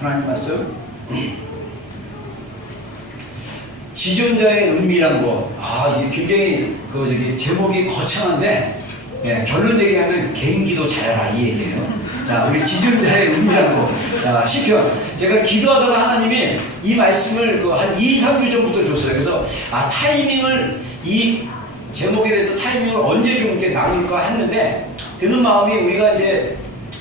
하나님 말씀. 지존자의 은밀한 것. 이게 굉장히 제목이 거창한데, 결론 얘기하면 개인기도 잘해라 이 얘기예요. 자, 우리 지존자의 은밀한 것. 자, 시편. 제가 기도하다가 하나님이 이 말씀을 한 2, 3주 전부터 줬어요. 그래서 타이밍을 이 제목에 대해서 타이밍을 언제 좀 이렇게 나눌까 했는데, 드는 마음이 우리가 이제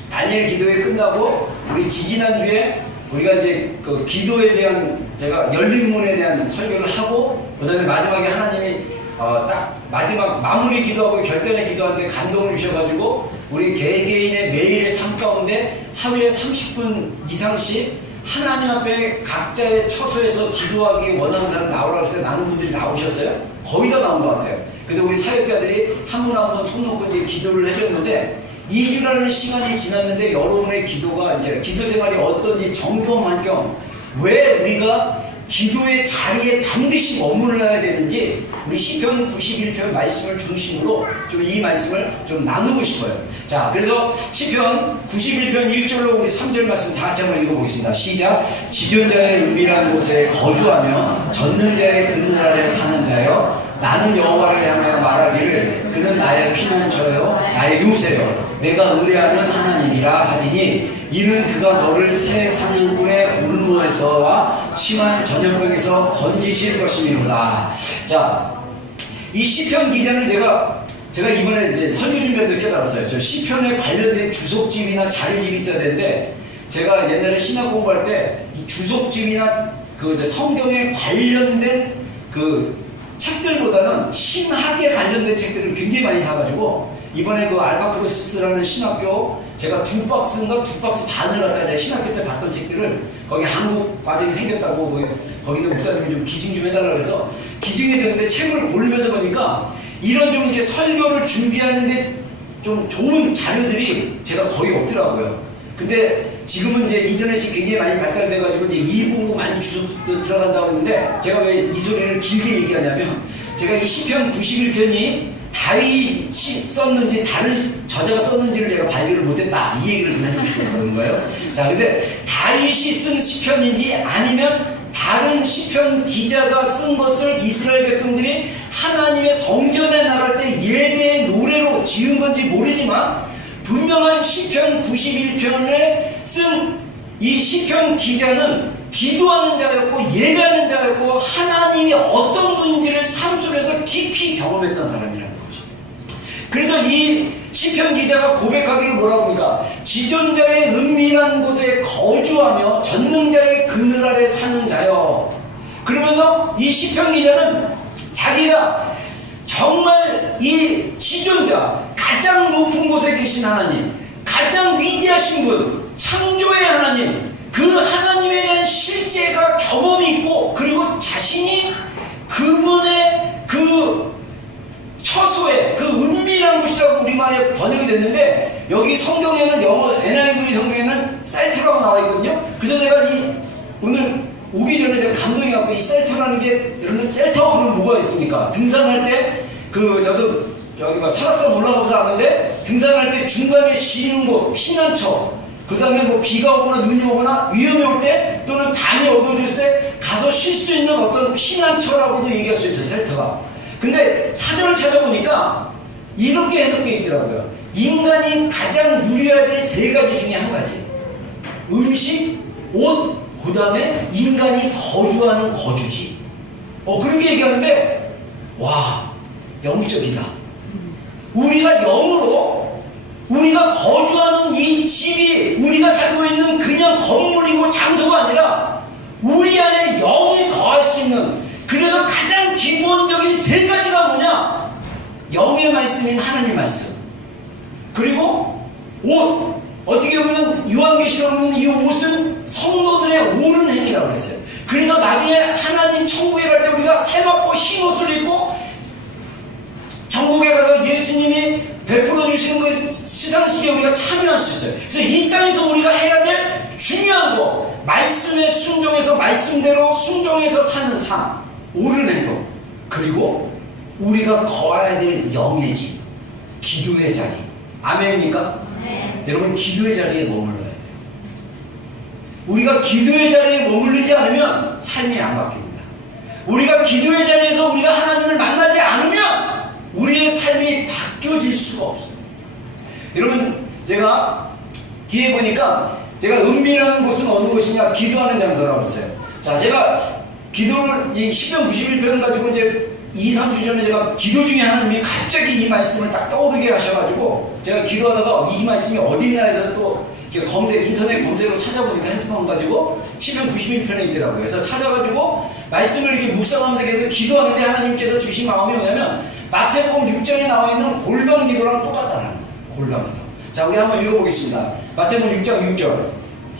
다니엘 기도회 끝나고 우리 지지난주에 우리가 이제 그 기도에 대한 제가 열린 문에 대한 설교를 하고, 그 다음에 마지막에 하나님이 딱 마지막 마무리 기도하고 결단의 기도하는데 감동을 주셔가지고 우리 개개인의 매일의 삶 가운데 하루에 30분 이상씩 하나님 앞에 각자의 처소에서 기도하기 원하는 사람 나오라고 해서 많은 분들이 나오셨어요. 거의 다 나온 것 같아요. 그래서 우리 사역자들이 한 분 한 분 손 놓고 이제 기도를 해줬는데, 2주라는 시간이 지났는데 여러분의 기도가 이제 기도 생활이 어떤지 점검할 겸 왜 우리가 기도의 자리에 반드시 머물러야 되는지 우리 시편 91편 말씀을 중심으로 좀 이 말씀을 좀 나누고 싶어요. 자, 그래서 시편 91편 1절로 우리 3절 말씀 다 같이 한번 읽어보겠습니다. 시작. 지존자의 은밀한 곳에 거주하며 전능자의 그늘 아래 사는 자여, 나는 여호와를 향하여 말하기를 그는 나의 피난처요 나의 요새요 내가 의뢰하는 하나님이라 하리니, 이는 그가 너를 새 사냥꾼의 울무에서와 심한 전염병에서 건지실 것이니로다. 자, 이 시편 기자는 제가 이번에 이제 설교 준비하면서 깨달았어요. 저 시편에 관련된 주석집이나 자료집이 있어야 되는데, 제가 옛날에 신학 공부할 때 이 주석집이나 그 성경에 관련된 그 책들보다는 신학에 관련된 책들을 굉장히 많이 사가지고, 이번에 그 알바크로스라는 신학교 제가 2박스 반을 갖다가 신학교 때 봤던 책들을 거기 한국 과정이 생겼다고 거기도 목사님이 좀 기증 좀 해달라고 해서 기증이 되는데, 책을 고르면서 보니까 이런 좀 이렇게 설교를 준비하는데 좀 좋은 자료들이 제가 거의 없더라고요. 근데 지금은 이제 인터넷이 굉장히 많이 발달돼가지고 이제 이북으로 많이 주소 들어간다고 했는데, 제가 왜 이 소리를 길게 얘기하냐면, 제가 이 시편 91편이 다윗이 썼는지 다른 저자가 썼는지를 제가 발견을 못했다, 이 얘기를 좀 해주고 싶어서 그런 거예요. 자, 근데 다윗이 쓴 시편인지 아니면 다른 시편 기자가 쓴 것을 이스라엘 백성들이 하나님의 성전에 나갈 때 예배의 노래로 지은 건지 모르지만, 분명한 시편 91편을 쓴 이 시편 기자는 기도하는 자였고 예배하는 자였고 하나님이 어떤 분인지를 삶 속에서 깊이 경험했던 사람이라는 거죠. 그래서 이 시편 기자가 고백하기를 뭐라고 합니까? 지존자의 은밀한 곳에 거주하며 전능자의 그늘 아래 사는 자여. 그러면서 이 시편 기자는 자기가 정말 이 지존자, 가장 높은 곳에 계신 하나님, 가장 위대하신 분, 창조의 하나님, 그 하나님에 대한 실제가 경험이 있고, 그리고 자신이 그분의 그 처소에, 그 은밀한 곳이라고 우리말에 번역이 됐는데, 여기 성경에는 영어 NIV 성경에는 셀트라고 나와 있거든요. 그래서 제가 오늘 오기 전에 제가 감동해갖고, 이 셀터라는 게, 여러분 셀터 그러면 뭐가 있습니까? 등산할 때 저도 저기 설악산 올라가면서 아는데, 등산할 때 중간에 쉬는 곳, 피난처, 그 다음에 뭐 비가 오거나 눈이 오거나 위험이 올 때, 또는 밤이 어두워졌을 때 가서 쉴 수 있는 어떤 피난처라고도 얘기할 수 있어요, 셀터가. 근데 사전을 찾아보니까 이렇게 해석되어 있더라고요. 인간이 가장 누려야 될 3가지 중에 한 가지. 음식, 옷, 그 다음에 인간이 거주하는 거주지. 그렇게 얘기하는데, 와, 영적이다. 우리가 영으로, 우리가 거주하는 이 집이 우리가 살고 있는 그냥 건물이고 장소가 아니라 우리 안에 영이 거할 수 있는, 그래서 가장 기본적인 3가지가 뭐냐? 영의 말씀인 하나님 말씀, 그리고 옷. 어떻게 보면 요한계시록에 보면 이 옷은 성도들의 오는 행위라고 했어요. 그래서 나중에 하나님 천국에 갈 때 우리가 세마포 흰 옷을 입고 천국에 가서 예수님이 베풀어 주시는 그 시상식에 우리가 참여할 수 있어요. 그래서 이 땅에서 우리가 해야 될 중요한 거, 말씀에 순종해서 말씀대로 순종해서 사는 삶, 옳은 행동, 그리고 우리가 거해야 될 영의 집, 기도의 자리. 아멘입니까? 네. 여러분, 기도의 자리에 머물러야 돼요. 우리가 기도의 자리에 머무르지 않으면 삶이 안 바뀝니다. 우리가 기도의 자리에서 우리가 하나님을 만나지 않으면 우리의 삶이 바뀌어질 수가 없어요. 여러분, 제가 뒤에 보니까 제가 은밀한 곳은 어느 곳이냐, 기도하는 장소라고 했어요. 자, 제가 기도를 이 시편 91편을 가지고 이제 2-3주 전에 제가 기도 중에 하나님이 갑자기 이 말씀을 딱 떠오르게 하셔가지고 제가 기도하다가 이 말씀이 어디 있나 해서 또 인터넷 검색으로 찾아보니까 핸드폰 가지고 시편 91편에 있더라고요. 그래서 찾아가지고 말씀을 이렇게 묵상하면서 계속 기도하는데 하나님께서 주신 마음이 뭐냐면 마태복음 6장에 나와 있는 골방 기도랑 똑같다는 거예요. 골방 기도. 자, 우리 한번 읽어보겠습니다. 마태복음 6장 6절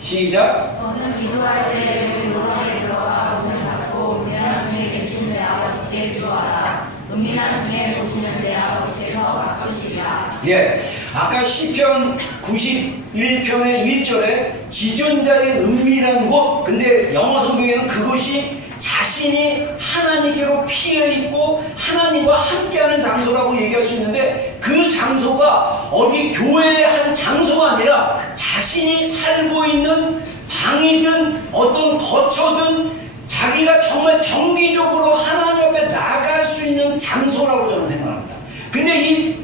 시작. 너는 기도할 때 골방에 들어가 문을 닫고 은밀한 중에 계신 내 아버지께 기도하라. 은밀한 중에 오시는 내 아버지께서 바꾸시리라. 예, 아까 시편 91편의 1절에 지존자의 은밀한 곳, 근데 영어 성경에는 그것이 자신이 하나님께로 피해 있고 하나님과 함께하는 장소라고 얘기할 수 있는데, 그 장소가 어디 교회의 한 장소가 아니라 자신이 살고 있는 방이든 어떤 거처든 자기가 정말 정기적으로 하나님 앞에 나갈 수 있는 장소라고 저는 생각합니다. 근데 이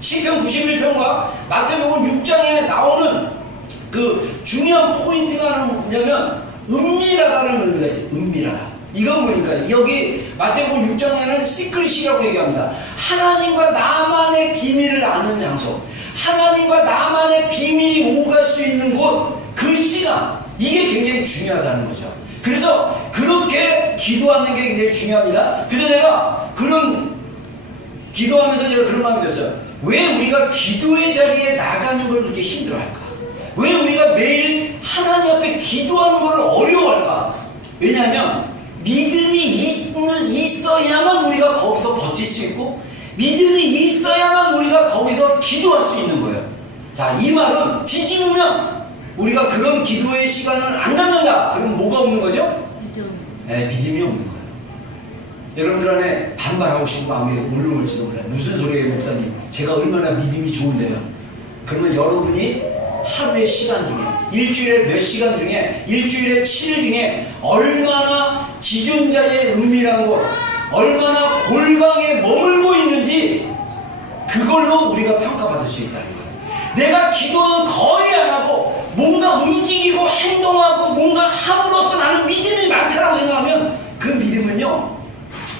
시편 91편과 마태복음 6장에 나오는 그 중요한 포인트가 뭐냐면 은밀하다는 의미가 있어요. 은밀하다. 이건 뭐니까 여기 마태복음 6장에는 시크릿이라고 얘기합니다. 하나님과 나만의 비밀을 아는 장소, 하나님과 나만의 비밀이 오갈 수 있는 곳, 그 시간, 이게 굉장히 중요하다는 거죠. 그래서 그렇게 기도하는 게 굉장히 중요합니다. 그래서 제가 그런 기도하면서 제가 그런 마음이 들었어요. 왜 우리가 기도의 자리에 나가는 걸 그렇게 힘들어할까? 왜 우리가 매일 하나님 앞에 기도하는 걸 어려워할까? 왜냐하면 믿음이 있어야만 우리가 거기서 버틸 수 있고, 믿음이 있어야만 우리가 거기서 기도할 수 있는 거예요. 자, 이 말은 뒤집으면 우리가 그런 기도의 시간을 안 갖는다. 그럼 뭐가 없는 거죠? 네, 믿음이 없는 거예요. 여러분들 안에 반발하고 싶은 마음이 올라올지도 몰라요. 무슨 소리예요, 목사님? 제가 얼마나 믿음이 좋은데요? 그러면 여러분이 하루의 시간 중에, 일주일에 몇 시간 중에, 일주일에 7일 중에 얼마나 지존자의 은밀한 곳, 얼마나 골방에 머물고 있는지 그걸로 우리가 평가받을 수 있다는 거예요. 내가 기도는 거의 안 하고 뭔가 움직이고 행동하고 뭔가 함으로써 나는 믿음이 많다고 생각하면 그 믿음은요,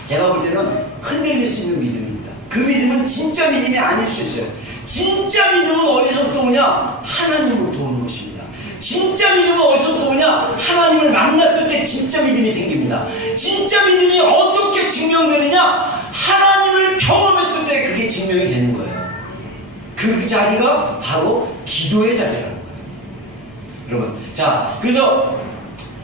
제가 볼 때는 흔들릴 수 있는 믿음입니다. 그 믿음은 진짜 믿음이 아닐 수 있어요. 진짜 믿음은 어디서부터 오냐? 하나님으로부터 오는 것입니다. 진짜 믿음은 어디서부터 오냐? 하나님을 만났을 때 진짜 믿음이 생깁니다. 진짜 믿음이 어떻게 증명되느냐? 하나님을 경험했을 때 그게 증명이 되는 거예요. 그 자리가 바로 기도의 자리라는 거예요. 여러분, 자, 그래서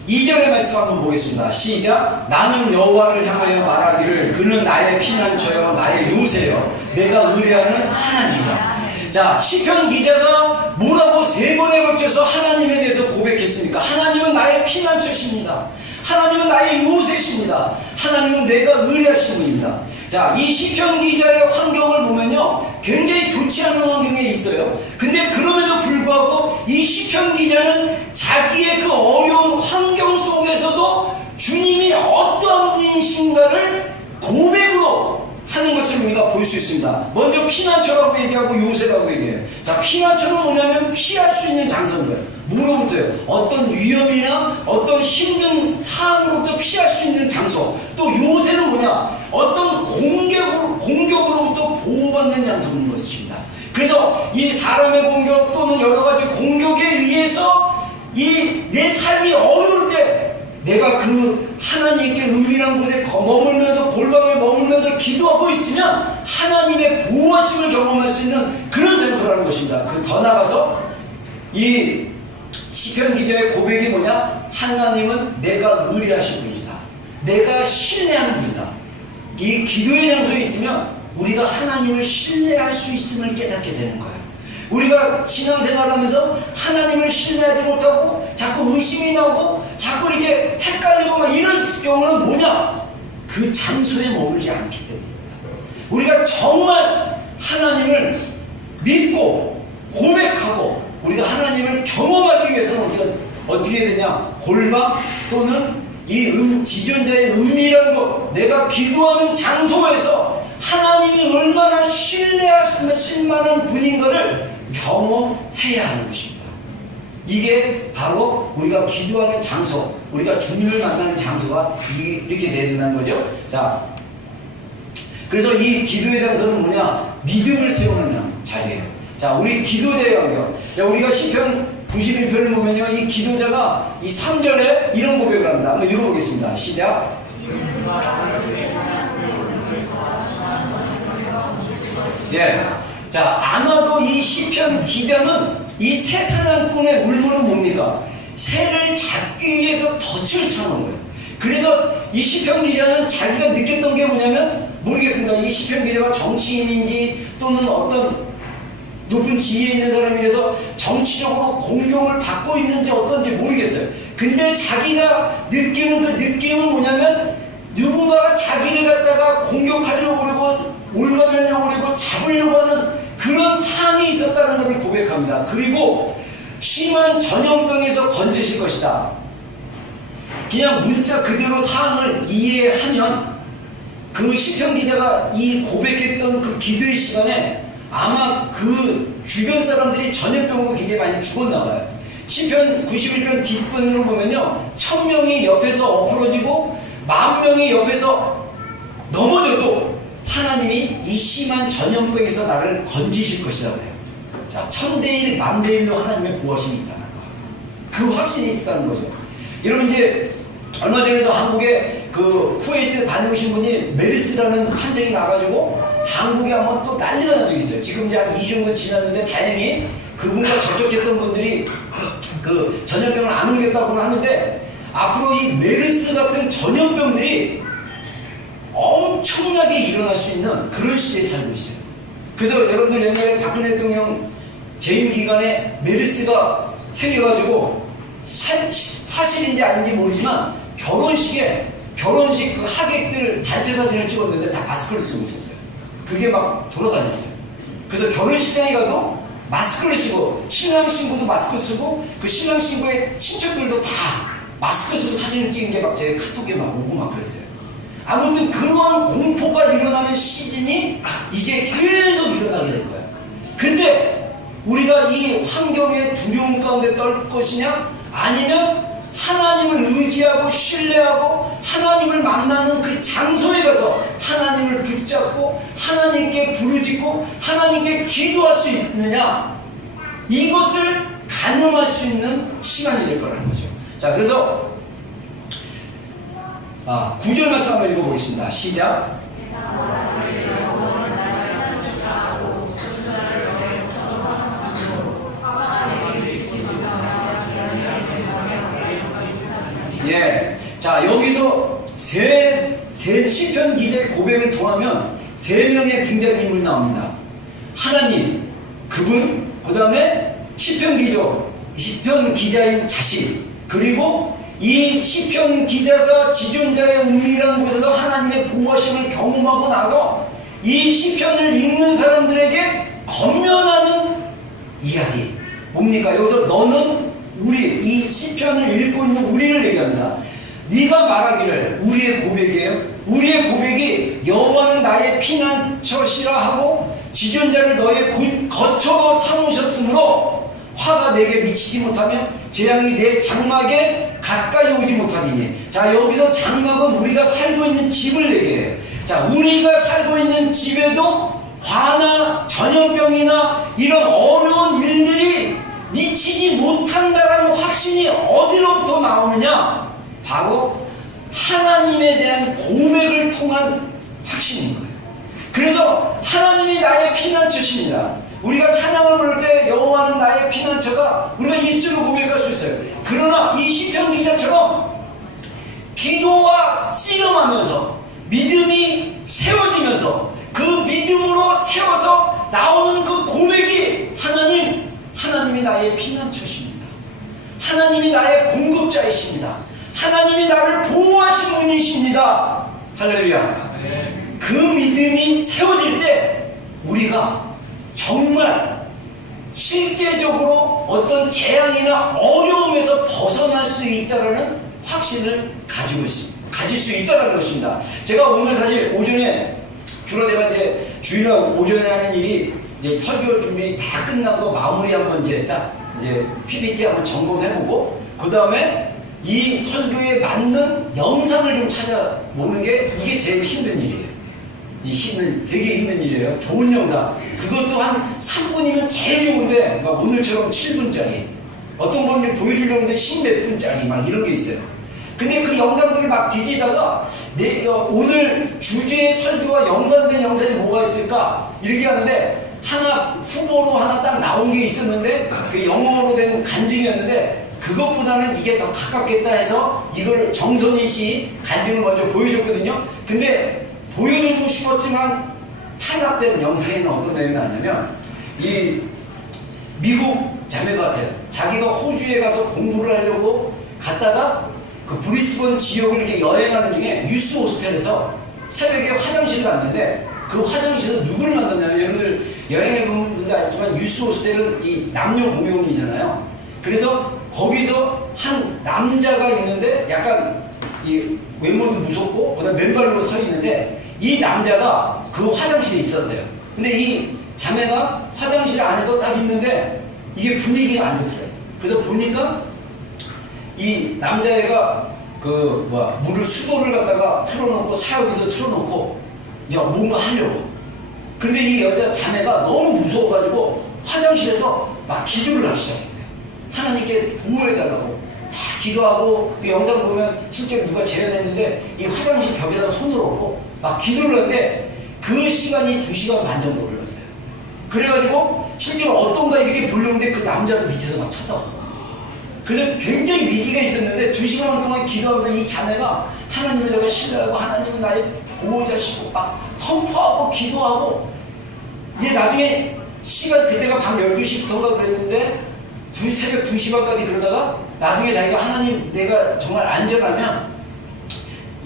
2절의 말씀 한번 보겠습니다. 시작. 나는 여호와를 향하여 말하기를 그는 나의 피난처여 나의 요새여 내가 의뢰하는 하나님이라. 자, 시편 기자가 뭐라고 3번에 걸쳐서 하나님에 대해서 고백했습니까? 하나님은 나의 피난처십니다. 하나님은 나의 요새십니다. 하나님은 내가 의뢰하신 분입니다. 자, 이 시편 기자의 환경을 보면요, 굉장히 좋지 않은 환경에 있어요. 근데 그럼에도 불구하고 이 시편 기자는 자기의 그 어려운 환경 속에서도 주님이 어떠한 분이신가를 고백으로 하는 것을 우리가 볼 수 있습니다. 먼저 피난처라고 얘기하고 요새라고 얘기해요. 자, 피난처는 뭐냐면 피할 수 있는 장소인 거예요. 뭐로부터요? 어떤 위험이나 어떤 힘든 상황으로부터 피할 수 있는 장소. 또 요새는 뭐냐? 어떤 공격으로부터 보호받는 장소인 것입니다. 그래서 이 사람의 공격 또는 여러 가지 공격에 의해서 이 내 삶이 어려울 때 내가 그 하나님께 은밀한 곳에 머물면서 골방에 머물면서 기도하고 있으면 하나님의 보호하심을 경험할 수 있는 그런 장소라는 것입니다. 그 더 나가서 이 시편 기자의 고백이 뭐냐? 하나님은 내가 의뢰하신 분이다. 내가 신뢰하는 분이다. 이 기도의 장소에 있으면 우리가 하나님을 신뢰할 수 있음을 깨닫게 되는 거예요. 우리가 신앙생활하면서 하나님을 신뢰하지 못하고 자꾸 의심이 나고 자꾸 이렇게 헷갈리고 막 이런 경우는 뭐냐? 그 장소에 머물지 않기 때문입니다. 우리가 정말 하나님을 믿고 고백하고 우리가 하나님을 경험하기 위해서는 우리가 어떻게 되냐? 골방 또는 이 지존자의 은밀한 곳, 내가 기도하는 장소에서 하나님이 얼마나 신뢰하실 만한 분인가를 경험해야 하는 것입니다. 이게 바로 우리가 기도하는 장소, 우리가 주님을 만나는 장소가 이렇게 된다는 거죠. 자, 그래서 이 기도의 장소는 뭐냐? 믿음을 세우는 자리예요. 자, 우리 기도자의 환경. 자, 우리가 시편 91편을 보면요, 이 기도자가 이 3절에 이런 고백을 합니다. 한번 읽어보겠습니다. 시작. 예. 자, 아마도 이 시편 기자는 이 새 사냥꾼의 울분은 뭡니까? 새를 잡기 위해서 덫을 쳐놓은 거예요. 그래서 이 시편 기자는 자기가 느꼈던 게 뭐냐면, 모르겠습니다. 이 시편 기자가 정치인인지 또는 어떤 높은 지위에 있는 사람이라서 정치적으로 공경을 받고 있는지 어떤지 모르겠어요. 근데 자기가 느끼는 그 느낌은 뭐냐면, 누군가가 자기를 갖다가 공격하려고 그러고 올가매려고 그러고 잡으려고 하는 그런 상이 있었다는 것을 고백합니다. 그리고 심한 전염병에서 건지실 것이다. 그냥 문자 그대로 사항을 이해하면 그 시편 기자가 이 고백했던 그 기도의 시간에 아마 그 주변 사람들이 전염병으로 굉장히 많이 죽었나 봐요. 시편 91편 뒷부분으로 보면요, 1000명이 옆에서 엎어지고 10,000명이 옆에서 넘어져도 하나님이 이 심한 전염병에서 나를 건지실 것이라고 해요. 자, 1000대1, 10,000대1로 하나님의 보호하심이 있다는 거예요. 그 확신이 있었다는 거죠. 여러분, 이제 얼마 전에도 한국에 그 쿠웨이트 다녀오신 분이 메르스라는 환자가 나가지고 한국에 한번 또 난리가 난 적이 있어요. 지금 이제 한 2주 정도 지났는데 다행히 그분과 접촉했던 분들이 그 전염병을 안 옮겼다고 하는데, 앞으로 이 메르스 같은 전염병들이 엄청나게 일어날 수 있는 그런 시대에 살고 있어요. 그래서 여러분들 옛날에 박근혜 대통령 재임 기간에 메르스가 생겨가지고 사실인지 아닌지 모르지만 결혼식 그 하객들 단체 사진을 찍었는데 다 마스크를 쓰고 있었어요. 그게 막 돌아다녔어요. 그래서 결혼식장에 가도 마스크를 쓰고, 신랑신부도 마스크 쓰고, 그 신랑신부의 친척들도 다 마스크 쓰고 사진을 찍은 게 막 제 카톡에 막 오고 막 그랬어요. 아무튼 그러한 공포가 일어나는 시즌이 이제 계속 일어나게 될 거예요. 근데 우리가 이 환경의 두려움 가운데 떨 것이냐, 아니면 하나님을 의지하고 신뢰하고 하나님을 만나는 그 장소에 가서 하나님을 붙잡고 하나님께 부르짖고 하나님께 기도할 수 있느냐, 이것을 가늠할 수 있는 시간이 될 거라는 거죠. 자, 그래서 9절 말씀 한번 읽어보겠습니다. 시작. 예. 자, 여기서 세 시편 기자의 고백을 통하면 3명의 등장인물이 나옵니다. 하나님, 그분, 그 다음에 시편 기자인 자신, 그리고 이 시편 기자가 지존자의 은밀한 곳에서 하나님의 보호하심을 경험하고 나서 이 시편을 읽는 사람들에게 권면하는 이야기. 뭡니까? 여기서 너는 이 시편을 읽고 있는 우리를 얘기합니다. 네가 말하기를, 우리의 고백이에요. 우리의 고백이 여호와는 나의 피난처시라 하고 지존자를 너의 거처로 삼으셨으므로 화가 내게 미치지 못하며 재앙이 내 장막에 가까이 오지 못하리니. 자, 여기서 장막은 우리가 살고 있는 집을 얘기해요. 자, 우리가 살고 있는 집에도 화나 전염병이나 이런 어려운 일들이 미치지 못한다라는 확신이 어디로부터 나오느냐? 바로 하나님에 대한 고백을 통한 확신인 거예요. 그래서 하나님이 나의 피난처십니다. 우리가 찬양을 부를 때 여호와는 나의 피난처가 우리가 입술로 고백할 수 있어요. 그러나 이 시편 기자처럼 기도와 씨름하면서 믿음이 세워지면서 그 믿음으로 세워서 나오는 그 고백이 하나님이 나의 피난처십니다. 하나님이 나의 공급자이십니다. 하나님이 나를 보호하신 분이십니다. 할렐루야. 그 믿음이 세워질 때 우리가 정말 실제적으로 어떤 재앙이나 어려움에서 벗어날 수 있다는 확신을 가질 수 있다는 것입니다. 제가 오늘 사실 오전에 주로 내가 이제 주일날 오전에 하는 일이 이제 설교 준비 다 끝나고 마무리 한번 이제 딱 이제 PPT 한번 점검해보고 그 다음에 이 설교에 맞는 영상을 좀 찾아보는 게 이게 제일 힘든 일이에요. 되게 힘든 일이에요. 좋은 영상. 그것도 한 3분이면 제일 좋은데, 막 오늘처럼 7분짜리. 어떤 거는 보여주려고 하는데 10몇 분짜리 막 이런 게 있어요. 근데 그 영상들을 막 뒤지다가, 오늘 주제의 설교와 연관된 영상이 뭐가 있을까? 이렇게 하는데, 후보로 하나 딱 나온 게 있었는데, 그 영어로 된 간증이었는데, 그것보다는 이게 더 가깝겠다 해서 이걸 정선희 씨 간증을 먼저 보여줬거든요. 근데 보여주고 싶었지만 탈락된 영상에는 어떤 내용이 나냐면 이 미국 자매 같아요. 자기가 호주에 가서 공부를 하려고 갔다가 그 브리스번 지역을 이렇게 여행하는 중에 뉴스 호스텔에서 새벽에 화장실을 갔는데 그 화장실에서 누구를 만났냐면 여러분들 여행해본 분들 알지만 뉴스 호스텔은 이 남녀 공용이잖아요. 그래서 거기서 한 남자가 있는데 약간 이 외모도 무섭고 그다음 맨발로 서 있는데 이 남자가 그 화장실에 있었어요. 근데 이 자매가 화장실 안에서 딱 있는데 이게 분위기가 안 좋더래요. 그래서 보니까 이 남자애가 물을 수도를 갖다가 틀어놓고 사유기도 틀어놓고 이제 뭔가 하려고. 근데 이 여자 자매가 너무 무서워가지고 화장실에서 막 기도를 하기 시작했대요. 하나님께 보호해달라고 막 기도하고 그 영상 보면 실제로 누가 재현했는데 이 화장실 벽에다가 손을 얹고 막 기도를 하는데 그 시간이 2시간 반 정도 걸렸어요. 그래가지고 실제로 어떤가 이렇게 보려는데 그 남자도 밑에서 막 쳐다보고 그래서 굉장히 위기가 있었는데 2시간 동안 기도하면서 이 자매가 하나님을 내가 신뢰하고 하나님은 나의 보호자시고 막 선포하고 기도하고 이제 나중에 시간 그때가 밤 12시부터인가 그랬는데 새벽 2시 반까지 그러다가 나중에 자기가 하나님 내가 정말 안전하면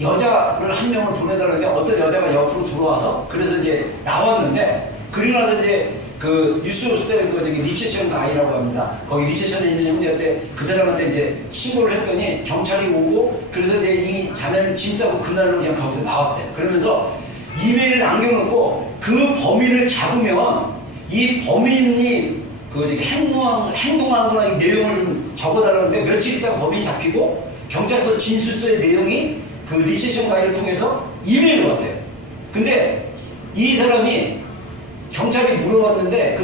여자를 한 명을 보내달라는데 어떤 여자가 옆으로 들어와서 그래서 이제 나왔는데 그리고 나서 이제 그 뉴스 호스텔 리셉션 가이라고 합니다. 거기 리셉션에 있는 형제한테 그 사람한테 이제 신고를 했더니 경찰이 오고 그래서 이제 이 자매는 짐 싸고 그날로 그냥 거기서 나왔대. 그러면서 이메일을 남겨놓고 그 범인을 잡으면 이 범인이 행동하거나 이 내용을 좀 적어달라는데 며칠 있다가 범인이 잡히고 경찰서 진술서의 내용이 그 리셉션 가이를 통해서 이메일로 왔대요. 근데 이 사람이 경찰이 물어봤는데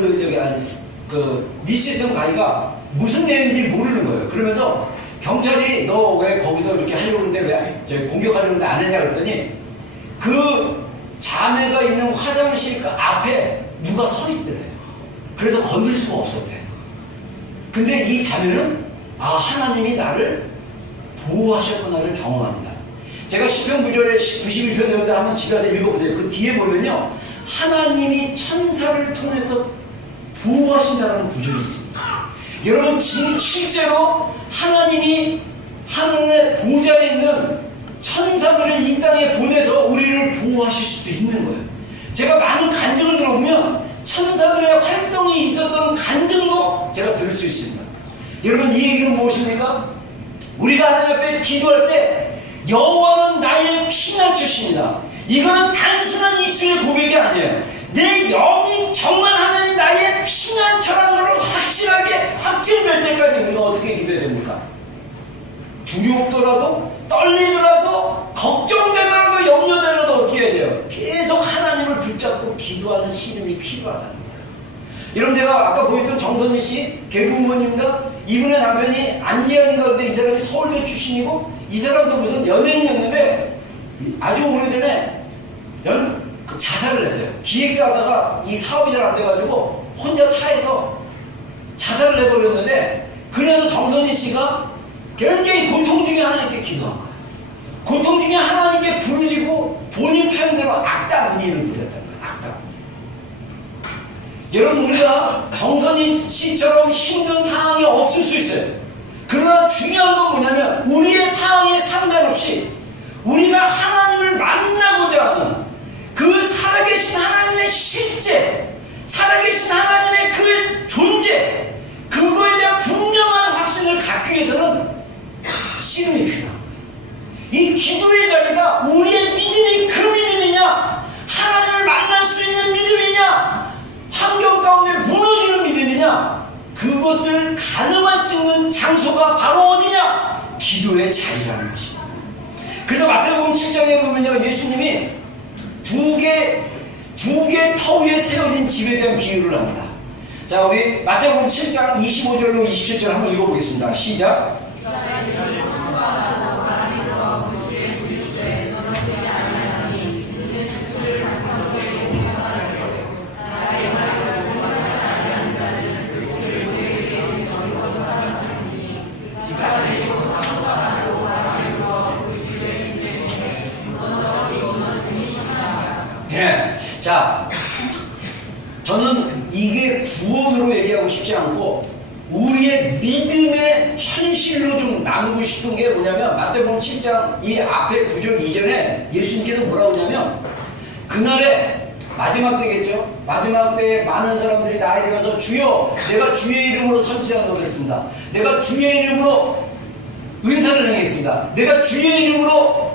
그 리셉션 가이가 무슨 내용인지 모르는 거예요. 그러면서 경찰이 너 왜 거기서 이렇게 하려고 했는데 왜 공격하려고 했는데 안 했냐 그랬더니 그 자매가 있는 화장실 그 앞에 누가 서 있더래요. 그래서 건들 수가 없었대요. 근데 이 자매는 하나님이 나를 보호하셨구나를 경험합니다. 제가 시편 9절에 91편에 한번 집에 가서 읽어보세요. 그 뒤에 보면요 하나님이 천사를 통해서 보호하신다는 구절이 있습니다. 여러분 실제로 하나님이 하늘의 보좌에 있는 천사들을 이 땅에 보내서 우리를 보호하실 수도 있는 거예요. 제가 많은 간증을 들어보면 천사들의 활동이 있었던 간증도 제가 들을 수 있습니다. 여러분 이 얘기는 무엇입니까? 우리가 하나님 앞에 기도할 때 여호와는 나의 피난처십니다. 이거는 단순한 입술의 고백이 아니에요. 내 영이 정말 하나님 나의 피난처라는 걸 확실하게 확증될 때까지 우리가 어떻게 기도해야 됩니까? 두렵더라도 떨리더라도 걱정되더라도 염려되더라도 어떻게 해야 돼요? 계속 하나님을 붙잡고 기도하는 신음이 필요하다는 거예요. 여러분 제가 아까 보였던 정선희 씨 개그우먼입니다. 이분의 남편이 안기현인가 그런데 이 사람이 서울대 출신이고 이 사람도 무슨 연예인이었는데 아주 오래전에 자살을 했어요. 기획사 하다가 이 사업이 잘 안 돼가지고 혼자 차에서 자살을 해버렸는데 그래서 정선희 씨가 굉장히 고통 중에 하나님께 기도한 거예요. 고통 중에 하나님께 부르짖고 본인 표현대로 악다분이를 부렸다는 거예요. 악다분이. 여러분 우리가 정선희 씨처럼 힘든 상황이 없을 수 있어요. 그러나 중요한 건 뭐냐면 우리의 상황에 상관없이 우리가 하나님을 만나고자 하는 그 살아계신 하나님의 실제, 살아계신 하나님의 그 존재, 씨름이 필요한 거예요. 이 기도의 자리가 우리의 믿음이 그 믿음이냐, 하나님을 만날 수 있는 믿음이냐, 환경 가운데 무너지는 믿음이냐, 그것을 가늠할 수 있는 장소가 바로 어디냐? 기도의 자리라는 것입니다. 그래서 마태복음 7장에 보면요, 예수님이 두 개 터 위에 세워진 집에 대한 비유를 합니다. 자, 우리 마태복음 7장 25절로 27절 한번 읽어보겠습니다. 시작. 네. 자, 저는 이게 구원으로 얘기하고 싶지 않고 우리의 믿음의 현실로 좀 나누고 싶은 게 뭐냐면, 마태복음 7장 이 앞에 9절 이전에 예수님께서 뭐라고 하냐면, 그날에 마지막 때겠죠. 마지막 때에 많은 사람들이 나에게 와서 주여, 내가 주의 이름으로 선지자노를 했습니다. 내가 주의 이름으로 은사를 행했습니다. 내가 주의 이름으로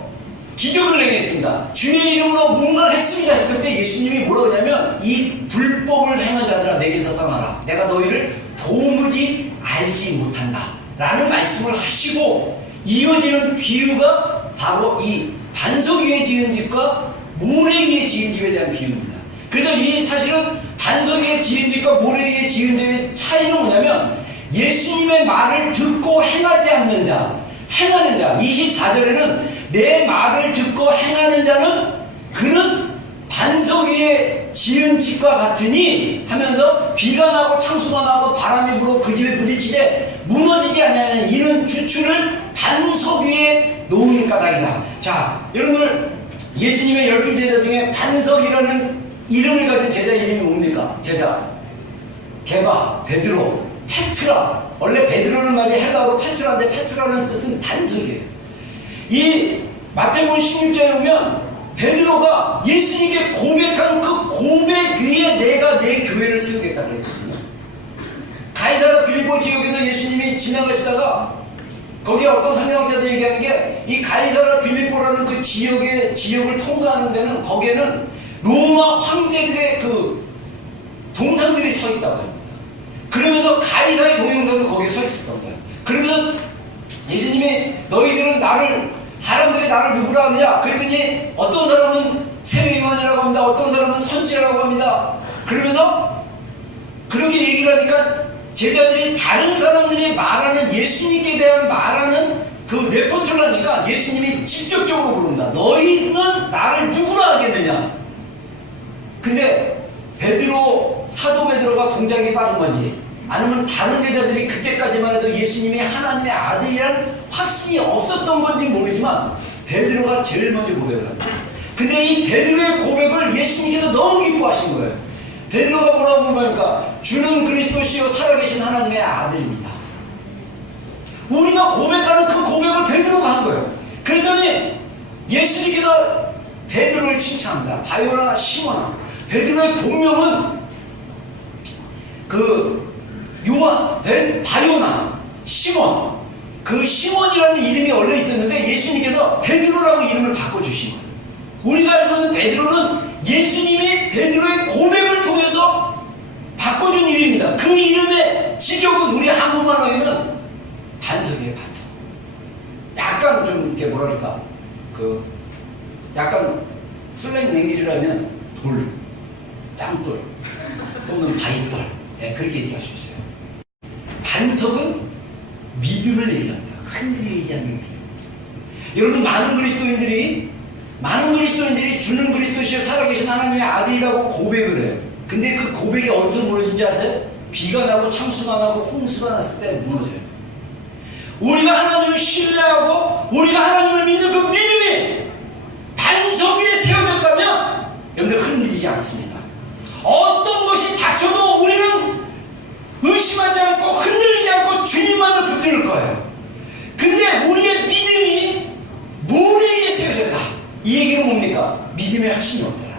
기적을 행했습니다. 주의 이름으로 뭔가를 했습니다 했을 때 예수님이 뭐라고 하냐면, 이 불법을 행한 자들아 내게서 떠나라. 내가 너희를 도무지 알지 못한다 라는 말씀을 하시고, 이어지는 비유가 바로 이 반석 위에 지은 집과 모래 위에 지은 집에 대한 비유입니다. 그래서 이 사실은 반석 위에 지은 집과 모래 위에 지은 집의 차이는 뭐냐면, 예수님의 말을 듣고 행하지 않는 자, 행하는 자. 24절에는 내 말을 듣고 행하는 자는 그는 반석 위에 지은 집과 같으니 하면서 비가 나고 창수가 나고 바람이 불어 그 집에 부딪히되 무너지지 아니하는 이는 주추를 반석 위에 놓은 까닭이다. 자, 여러분들 예수님의 12 제자 중에 반석이라는 이름을 가진 제자 이름이 뭡니까? 제자 게바, 베드로, 페트라. 원래 베드로는 말이 헬라어로 페트라인데 페트라는 뜻은 반석이에요. 이 마태복음 16장에 보면 베드로가 예수님께 고백한 그 고백 위에 내가 내 교회를 세우겠다 그랬거든요. 가이사랴 빌립보 지역에서 예수님이 지나가시다가 거기에 어떤 성경학자들이 얘기하는 게, 이 가이사랴 빌립보라는 그 지역을 통과하는 데는 거기에는 로마 황제들의 그 동상들이 서 있다고 해요. 그러면서 가이사의 동영상도 거기에 서 있었던 거예요. 그러면서 예수님이 너희들은 사람들이 나를 누구라 하느냐? 그랬더니 어떤 사람은 세례요한이라고 합니다. 어떤 사람은 선지자라고 합니다. 그러면서 그렇게 얘기를 하니까 제자들이 다른 사람들이 말하는 예수님께 대한 말하는 그 레포트를 하니까 예수님이 직접적으로 부른다. 너희는 나를 누구라 하겠느냐? 근데 사도 베드로가 동작이 빠른 건지, 아니면 다른 제자들이 그때까지만 해도 예수님이 하나님의 아들이라는 확신이 없었던 건지 모르지만 베드로가 제일 먼저 고백을 합니다. 근데 이 베드로의 고백을 예수님께서 너무 기뻐하신 거예요. 베드로가 뭐라고 고백합니까? 주는 그리스도시요 살아계신 하나님의 아들입니다. 우리가 고백하는 그 고백을 베드로가 한 거예요. 그랬더니 예수님께서 베드로를 칭찬합니다. 바요나 시몬아. 베드로의 본명은 바요나 시몬. 그 시몬이라는 이름이 원래 있었는데 예수님께서 베드로라고 이름을 바꿔주신 거예요. 우리가 알고 있는 베드로는 예수님이 베드로의 고백을 통해서 바꿔준 이름입니다. 그 이름의 직역은 우리 한국말로 하면 반석이에요, 반석. 약간 좀 이렇게 뭐랄까, 약간 슬랭 랭귀지로 하면 돌, 짱돌, 또는 바위돌. 네, 그렇게 얘기할 수 있어요. 반석은 믿음을 얘기합니다. 흔들리지 않는 믿음. 여러분, 많은 그리스도인들이 주는 그리스도시여 살아계신 하나님의 아들이라고 고백을 해요. 근데 그 고백이 어디서 무너진지 아세요? 비가 나고 창수가 나고 홍수가 났을 때 무너져요. 우리가 하나님을 신뢰하고 우리가 하나님을 믿는 그 믿음이 반석 위에 세워졌다면 여러분들 흔들리지 않습니다. 어떤 것이 닥쳐도 우리는 의심하지 않고 흔들리지 않고 주님만을 붙들 거예요. 근데 우리의 믿음이 모래 위에 세워졌다. 이 얘기는 뭡니까? 믿음의 확신이 없더라.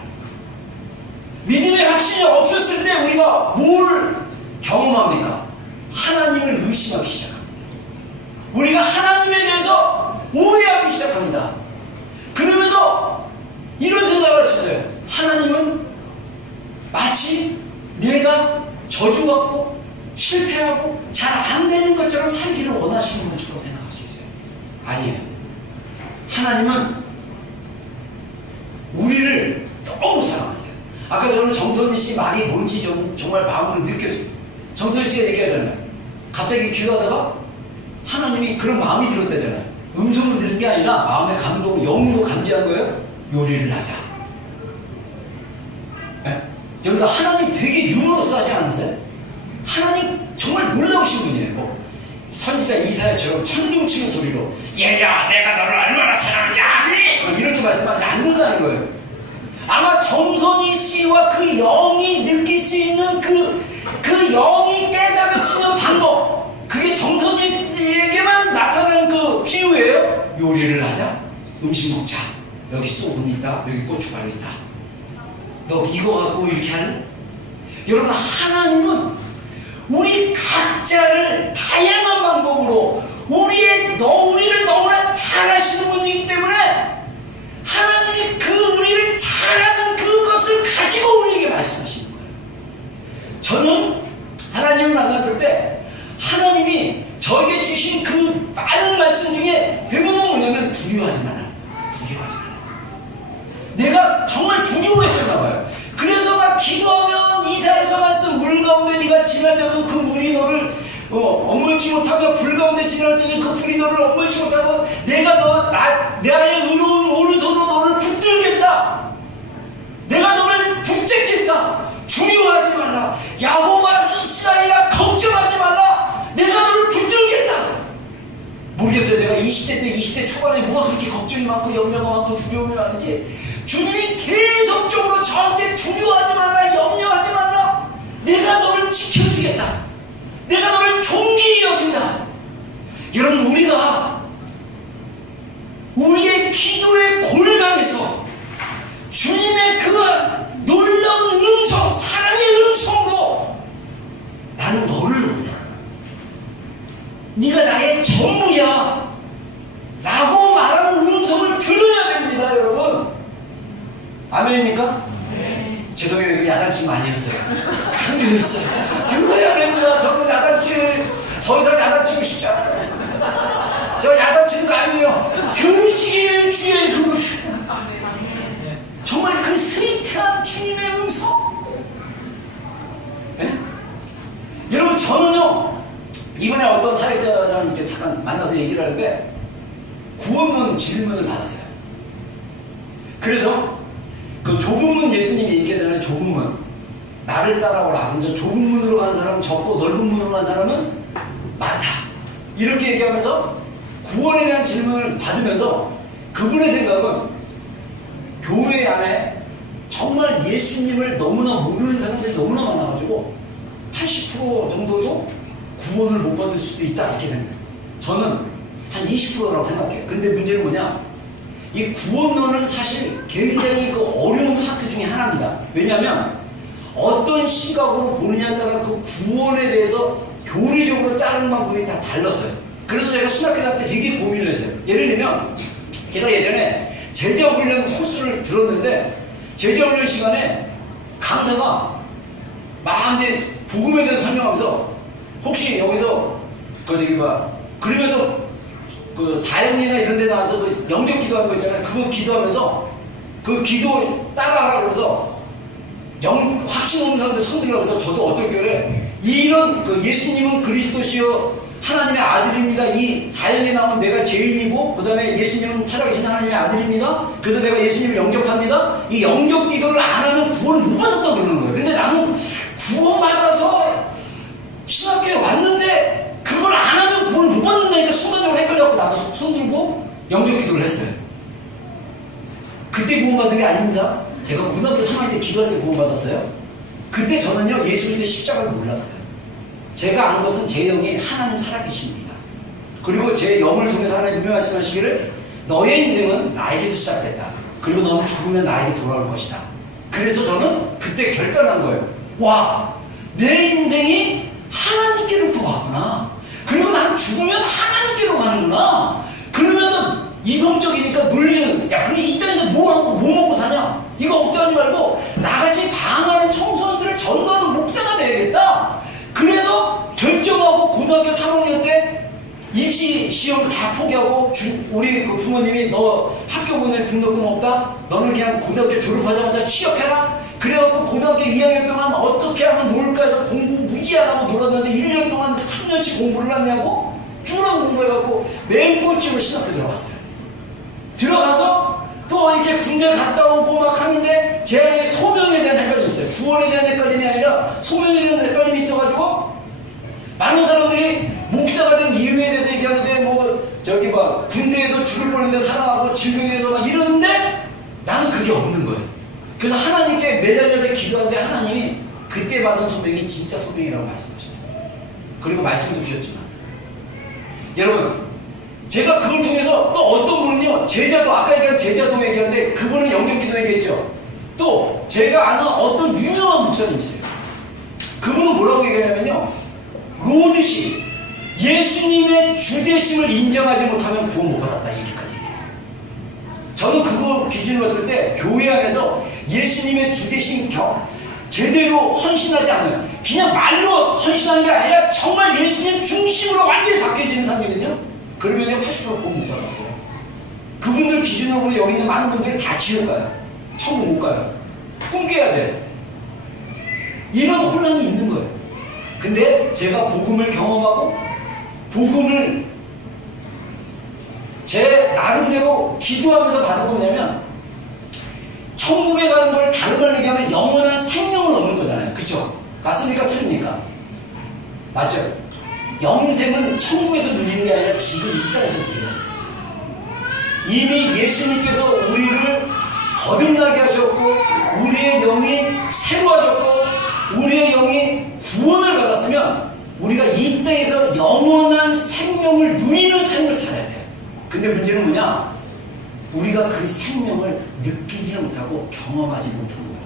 믿음의 확신이 없었을 때 우리가 뭘 경험합니까? 하나님을 의심하기 시작합니다. 우리가 하나님에 대해서 오해하기 시작합니다. 그러면서 이런 생각을 했었어요. 하나님은 마치 내가 저주받고 실패하고 잘 안 되는 것처럼 살기를 원하시는 것처럼 생각할 수 있어요. 아니에요. 하나님은 우리를 너무 사랑하세요. 아까 저는 정선희 씨 말이 뭔지 정말 마음으로 느껴져요. 정선희 씨가 얘기하잖아요. 갑자기 기도하다가 하나님이 그런 마음이 들었다잖아요. 음성으로 들은 게 아니라 마음의 감동을 영으로 감지한 거예요. 요리를 하자. 네? 여러분 하나님 되게 유머러스하지 않으세요? 하나님 정말 놀라우신 분이에요. 뭐 선지자 이사야처럼 천둥 치는 소리로 얘야 내가 너를 얼마나 사랑하는지 아니? 이렇게 말씀하지 않는다는 거예요. 아마 정선희 씨와 그 영이 느낄 수 있는 그 영이 깨달을 수 있는 방법, 그게 정선희 씨에게만 나타난 그 비유예요. 요리를 하자. 음식 먹자. 여기 소금이 있다. 여기 고춧가루 있다. 너 이거 갖고 이렇게 할래? 여러분 하나님은 우리 각자를 다양한 방법으로 우리를 너무나 잘 아시는 분이기 때문에 하나님이 그 우리를 잘 아는 그것을 가지고 우리에게 말씀하시는 거예요. 저는 하나님을 만났을 때 하나님이 저에게 주신 그 많은 말씀 중에 대부분 뭐냐면 두려워하지 마라. 두려워하지 마라. 내가 정말 두려워했었나 봐요. 그래서 막 기도하면 이사야서 말씀 물 가운데 네가 지나쳐도 그 물이 너를 억물지 못하며 불 가운데 지나쳐도 그 불이 너를 억물지 못하고 내가 나의 의로운 오른손으로 너를 붙들겠다. 내가 너를 붙잡겠다. 두려워하지 말라. 야곱아 이스라엘아 걱정하지 말라. 내가 너를 붙들겠다. 모르겠어요. 제가 20대 초반에 뭐가 그렇게 걱정이 많고 염려가 많고 두려움이 많은지 주님이 계속적으로 저한테 두려워하지 말라, 염려하지 말라. 내가 너를 지켜주겠다. 내가 너를 존귀히 여긴다. 여러분 우리가 우리의 기도의 골강에서 주님의 그 놀라운 음성, 사랑의 음성으로 나는 너를 원해. 네가 나의 전부야 라고 말하는 음성을 들어야 됩니다. 여러분 아멘입니까? 네. 죄송해요. 이거 야단치 많이 했어요. 한교했어요. 들어야 됩니다. 저는 야단치를 더 이상 야단치고 싶지 않아요. 저 야단치는 거 아니에요. 들으시길 주의 이름으로 정말 그 스위트한 주님의 음성. 네? 여러분 저는요 이번에 어떤 사역자랑 이렇게 잠깐 만나서 얘기를 하는데 구원론 질문을 받았어요. 그래서 그 좁은 문 예수님이 얘기하잖아요. 좁은 문 나를 따라오라. 그래서 좁은 문으로 가는 사람은 적고 넓은 문으로 가는 사람은 많다. 이렇게 얘기하면서 구원에 대한 질문을 받으면서 그분의 생각은 교회 안에 정말 예수님을 너무나 모르는 사람들이 너무나 많아가지고 80% 정도도 구원을 못 받을 수도 있다 이렇게 생각해요. 저는 한 20%라고 생각해요. 근데 문제는 뭐냐, 이 구원론은 사실 굉장히 그 어려운 파트 중에 하나입니다. 왜냐하면 어떤 시각으로 보느냐에 따라 그 구원에 대해서 교리적으로 자르는 방법이 다 달랐어요. 그래서 제가 신학교 때 되게 고민을 했어요. 예를 들면 제가 예전에 제자훈련 코스를 들었는데 제자훈련 시간에 강사가 막 이제 복음에 대해서 설명하면서 혹시 여기서 그러면서 그 사형리나 이런 데 나와서 그 영적 기도하는 거 있잖아요. 그거 기도하면서 그 기도 따라하라 그러면서 확신 없는 사람들 손들라고 해서 저도 어떨 겨울에 이런 그 예수님은 그리스도시요 하나님의 아들입니다. 이 사형에 나오면 내가 죄인이고 그 다음에 예수님은 살아계신 하나님의 아들입니다. 그래서 내가 예수님을 영접합니다. 이 영접 기도를 안 하면 구원을 못 받았다고 그러는 거예요. 근데 나는 구원받아서 신학교에 왔는데 그걸 안 하면 구원을 못 받는다니까 순간적으로 헷갈려갖고 나도 손들고 영접 기도를 했어요. 그때 구원받은 게 아닙니다. 제가 고등학교 3학년 때 기도할 때 구원받았어요. 그때 저는요 예수 그리스도의 십자가를 몰랐어요. 제가 안 것은 제 영이 하나님 살아계십니다. 그리고 제 영을 통해서 하나님 말씀하시기를 너의 인생은 나에게서 시작됐다. 그리고 너는 죽으면 나에게 돌아올 것이다. 그래서 저는 그때 결단한 거예요. 와, 내 인생이 하나님께로부터 왔구나. 그리고 난 죽으면 하나님께로 가는구나. 그러면서 이성적이니까 논리는, 야, 그럼 이 땅에서 뭐 먹고 사냐? 이거 걱정하지 말고 나같이 방황하는 청소년들을 전도하는 목사가 돼야겠다. 그래서 결정하고 고등학교 3학년 때 입시 시험 다 포기하고 우리 그 부모님이 너 학교 보낼 등록금 없다? 너는 그냥 고등학교 졸업하자마자 취업해라? 그래갖고 고등학교 2학년 동안 어떻게 하면 놀까 해서 공부 무지 안 하고 놀았는데 1년 동안 그 3년치 공부를 하냐고 쭉 공부해갖고 맨 꼴찌로 신학교 들어갔어요. 들어가서 또 이렇게 군대 갔다 오고 막 하는데 제 소명에 대한 헷갈림이 있어요. 구원에 대한 헷갈림이 아니라 소명에 대한 헷갈림이 있어가지고 많은 사람들이 목사가 된 이유에 대해서 얘기하는데 뭐 저기 막 군대에서 죽을 뻔했는데 살아가고 질병에서 막 이러는데 나는 그게 없는 거예요. 그래서 하나님께 매달려서 기도하는데 하나님이 그때 받은 소명이 진짜 소명이라고 말씀하셨어요. 그리고 말씀도 주셨지만 여러분 제가 그걸 통해서 또 어떤 분은요 제자도 아까 얘기한 제자도 얘기하는데 그분은 영적기도 얘기했죠. 또 제가 아는 어떤 유명한 목사님 있어요. 그분은 뭐라고 얘기하냐면요 로드시 예수님의 주되심을 인정하지 못하면 구원 못 받았다 이렇게까지 얘기했어요. 저는 그거 기준으로 봤을 때 교회 안에서 예수님의 주되심 제대로 헌신하지 않는 그냥 말로 헌신하는 게 아니라 정말 예수님 중심으로 완전히 바뀌어지는 사람이거든요. 그러면 80% 구원 못 받았어요. 그분들 기준으로 여기 있는 많은 분들이 다 지옥 가요. 천국 못 가요. 꿈깨야 돼. 이런 혼란이 있는 거예요. 근데 제가 복음을 경험하고 복음을 제 나름대로 기도하면서 받은 거 뭐냐면 천국에 가는 걸 다른 말로 얘기하면 영원한 생명을 얻는 거잖아요. 그쵸? 맞습니까? 틀립니까? 맞죠? 영생은 천국에서 누리는 게 아니라 지금 이 땅에서 누리는 거예요. 이미 예수님께서 우리를 거듭나게 하셨고 우리의 영이 새로워졌고 우리의 영이 구원을 받았으면 우리가 이 땅에서 영원한 생명을 누리는 삶을 살아야 돼요. 근데 문제는 뭐냐? 우리가 그 생명을 느끼지는 못하고 경험하지 못하는 거예요.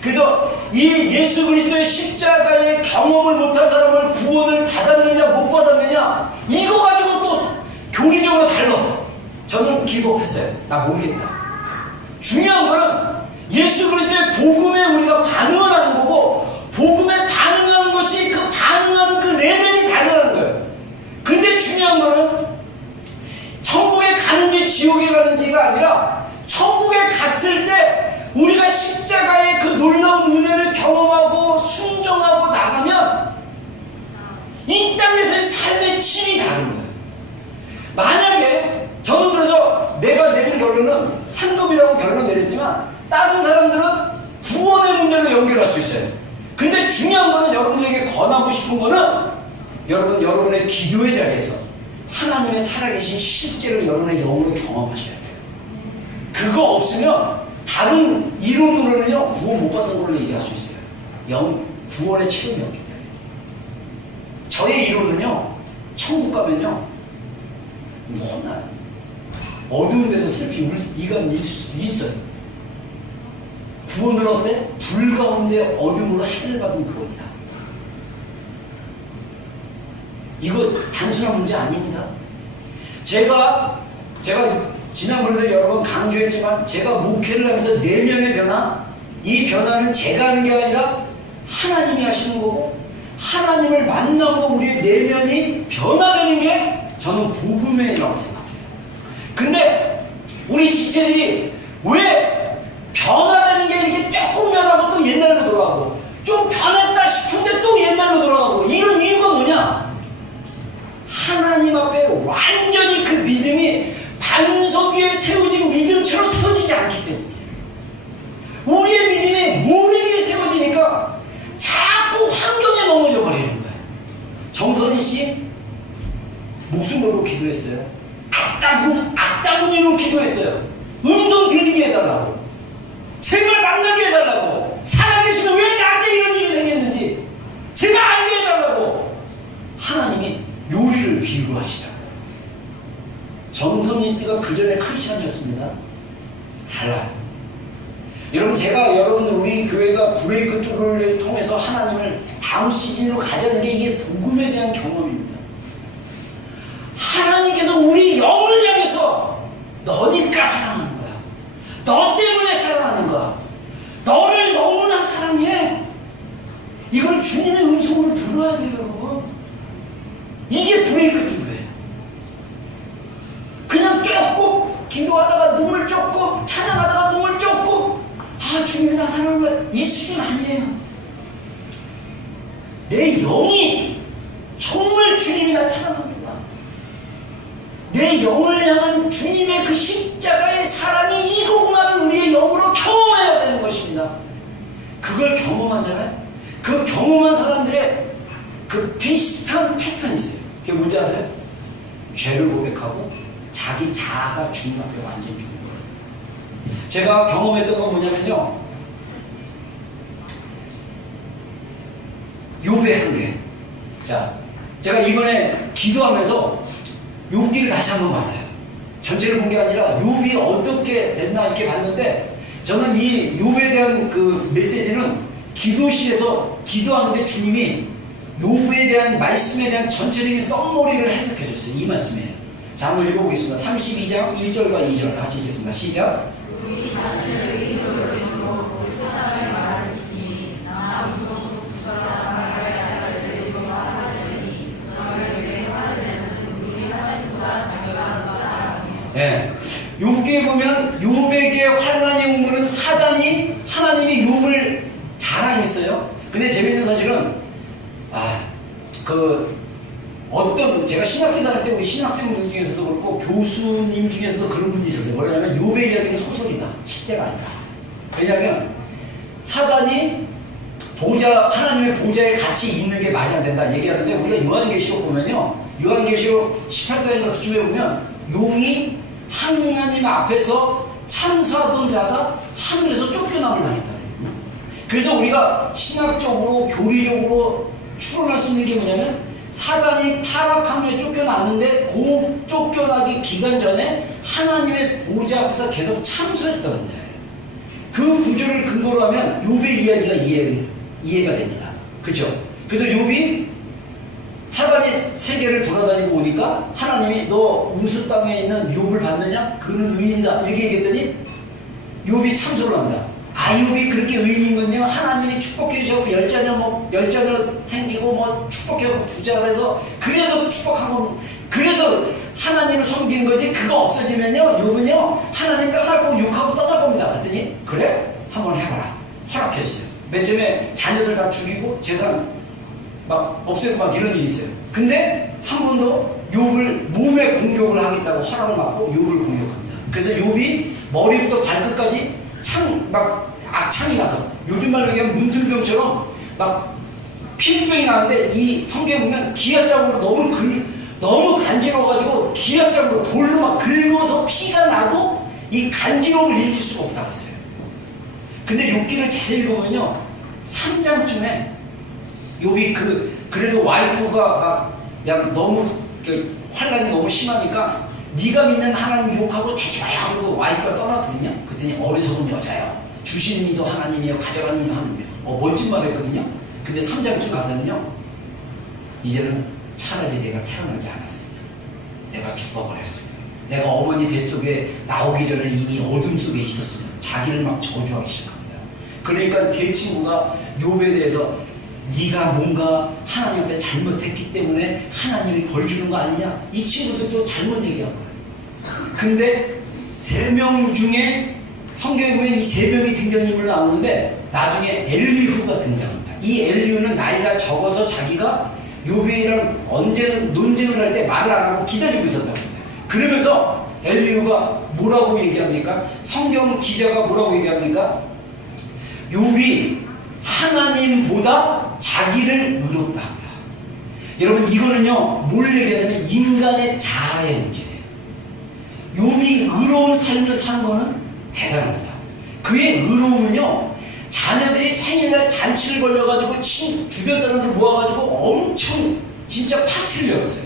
그래서 이 예수 그리스도의 십자가의 경험을 못한 사람을 구원을 받았느냐 못 받았느냐 이거 가지고 또 교리적으로 달라. 저는 기복했어요. 나 모르겠다. 중요한 거는 예수 그리스도의 복음에 우리가 반응을 하는 거고 복음에 반응하는 것이 그 반응하는 그 레벨이 다르다는 거예요. 근데 중요한 거는 천국에 가는지 지옥에 가는지가 아니라 천국에 갔을 때 우리가 십자가의 그 놀라운 은혜를 경험하고 순종하고 나가면 이 땅에서의 삶의 질이 다른 거예요. 만약에 저는 그래서 내가 내린 결론은 상급이라고 결론을 내렸지만 다른 사람들은 구원의 문제로 연결할 수 있어요. 근데 중요한 거는 여러분들에게 권하고 싶은 거는 여러분의 기도의 자리에서 하나님의 살아계신 실제를 여러분의 영으로 경험하셔야 돼요. 그거 없으면 다른 이론으로는요 구원 못 받은 걸로 얘기할 수 있어요. 구원의 체험이 없기 때문에. 저의 이론은요 천국 가면요 혼나요. 어두운 데서 슬피 울 이감이 있을 수도 있어요. 구원은 어때? 불 가운데 어둠으로 하늘 받은 구원이다. 이거 단순한 문제 아닙니다. 제가 지난번에도 여러 번 강조했지만 제가 목회를 하면서 내면의 변화, 이 변화는 제가 하는 게 아니라 하나님이 하시는 거고 하나님을 만나고 우리의 내면이 변화되는 게 저는 복음이라고 생각해요. 근데 우리 지체들이 왜 변화되는 게 이렇게 조금 변하고 또 옛날로 돌아가고 좀 변했다 싶은데 또 옛날로 돌아가고 이런 이유가 뭐냐? 하나님 앞에 완전히 그 믿음이 반석 위에 세워진 믿음처럼 세워지지 않기 때문에 우리의 믿음이 모래 위에 세워지니까 자꾸 환경에 넘어져 버리는 거예요. 정선희 씨 목숨 걸고 기도했어요. 악다구니로 기도했어요. 음성 들리게 해달라고, 제발 만나게 해달라고, 살아계시면 왜 나한테 이런 일이 생겼는지 제발 알게 해달라고 하나님이 요리를 비유로 하시더라고요. 정선희 씨가 그 전에 크리스찬이었습니다. 달라요. 여러분 제가 여러분들 우리 교회가 브레이크 툴을 통해서 하나님을 다음 시즌으로 가자는 게 이게 복음에 대한 경험입니다. 기도하다가 눈물 쫓고 찬양하다가 눈물 쫓고 아 주님 나 사랑한다 이 수준 아니에요. 내 영이 정말 주님이나 사랑합니다. 내 영을 향한 주님의 그 십자가의 사랑이 이거구나 우리의 영으로 경험해야 되는 것입니다. 그걸 경험하잖아요. 그 경험한 사람들의 그 비슷한 패턴이 있어요. 그게 뭔지 아세요? 죄를 고백하고 자기 자아가 주님 앞에 완전히 죽는 거예요. 제가 경험했던 건 뭐냐면요, 욥의 한계. 자, 제가 이번에 기도하면서 욥기를 다시 한번 봤어요. 전체를 본 게 아니라 욥이 어떻게 됐나 이렇게 봤는데, 저는 이 욥에 대한 그 메시지는 기도실에서 기도하는데 주님이 욥에 대한 말씀에 대한 전체적인 썸머리를 해석해 줬어요. 이 말씀이에요. 자, 한번 읽어보겠습니다. 32장 1절과 2절 다 같이 읽겠습니다. 시작. 우리 자신을 의인으로 여김으로 세상을 말하시니 나 무서워 부처라 말하여야 할 일로 하려니 너를 위해 화를 내는 우리 하나님보다 자기가 누구다. 네. 욥기에 보면 욥에게 환난이 온 것은 사단이 하나님이 욥을 자랑했어요. 근데 재밌는 사실은 어떤 제가 신학교 다닐 때 우리 신학생들 중에서도 그렇고 교수님 중에서도 그런 분이 있었어요. 뭐냐면 욥의 이야기는 소설이다. 실제가 아니다. 왜냐하면 사단이 하나님의 보좌에 같이 있는 게 말이 안 된다 얘기하는데, 우리가 요한계시록 보면요, 요한계시록 18장인가 그쯤에 보면 용이 하나님 앞에서 참사하던 자가 하늘에서 쫓겨남을 당했다. 그래서 우리가 신학적으로 교리적으로 추론할 수 있는 게 뭐냐면, 사단이 타락한 후에 쫓겨났는데 그 쫓겨나기 기간 전에 하나님의 보좌 앞에서 계속 참소했던 거예요. 그 구조를 근거로 하면 욥의 이야기가 이해가 됩니다. 그렇죠? 그래서 욥이 사단의 세계를 돌아다니고 오니까 하나님이 너 우스 땅에 있는 욥을 봤느냐? 그는 의인이다 이렇게 얘기했더니 욥이 참소를 합니다. 욥이 그렇게 의인이군요. 하나님이 축복해 주셔서 열자녀 생기고 축복해서 부자를 해서 그래서 축복한 거, 그래서 하나님을 섬기는 거지. 그거 없어지면요 욥은요 하나님 떠날 거고 욕하고 떠날 겁니다. 그랬더니 그래? 한번 해봐라. 허락해 주세요. 맨 처음에 자녀들 다 죽이고 재산 막 없애고 막 이런 일이 있어요. 근데 한 번도 욥을 몸에 공격을 하겠다고 허락을 받고 욥을 공격합니다. 그래서 욥이 머리부터 발끝까지 악창이 나서, 요즘 말로 얘기하면 문둥병처럼 막 피부병이 나는데, 이 성경에 보면 기압작으로 너무 간지러워가지고 기압작으로 돌로 막 긁어서 피가 나도 이 간지러움을 이길 수가 없다고 했어요. 근데 욥기를 자세히 읽어보면요 3장쯤에 욥이 그래도 와이프가 막 너무 환란이 너무 심하니까 네가 믿는 하나님 욕하고 되지 마요 그러고 와이프가 떠났거든요. 그랬더니 어리석은 여자요, 주신 이도 하나님이요 가져간 이도 하나님이요, 멋진 말 했거든요. 근데 3장쯤 가서는요, 이제는 차라리 내가 태어나지 않았으면, 내가 죽어버렸으면, 내가 어머니 뱃속에 나오기 전에 이미 어둠 속에 있었으면, 자기를 막 저주하기 시작합니다. 그러니까 세 친구가 욥에 대해서 네가 뭔가 하나님 앞에 잘못했기 때문에 하나님이 벌 주는 거 아니냐, 이 친구들도 잘못 얘기한 거예요. 근데 3명 중에 성경에 보면 이 3명이 등장인물로 나오는데 나중에 엘리후가 등장합니다. 이 엘리후는 나이가 적어서 자기가 욥이랑 언제는 논쟁을 할 때 말을 안 하고 기다리고 있었다고 했어요. 그러면서 엘리후가 뭐라고 얘기합니까? 성경 기자가 뭐라고 얘기합니까? 욥이 하나님보다 자기를 의롭다 한다. 여러분, 이거는요 뭘 얘기하냐면 인간의 자아의 문제예요. 욥이 의로운 삶을 산 거는 대단합니다. 그의 의로움은요, 자녀들이 생일날 잔치를 벌려가지고 주변 사람들 모아가지고 엄청 진짜 파티를 열었어요.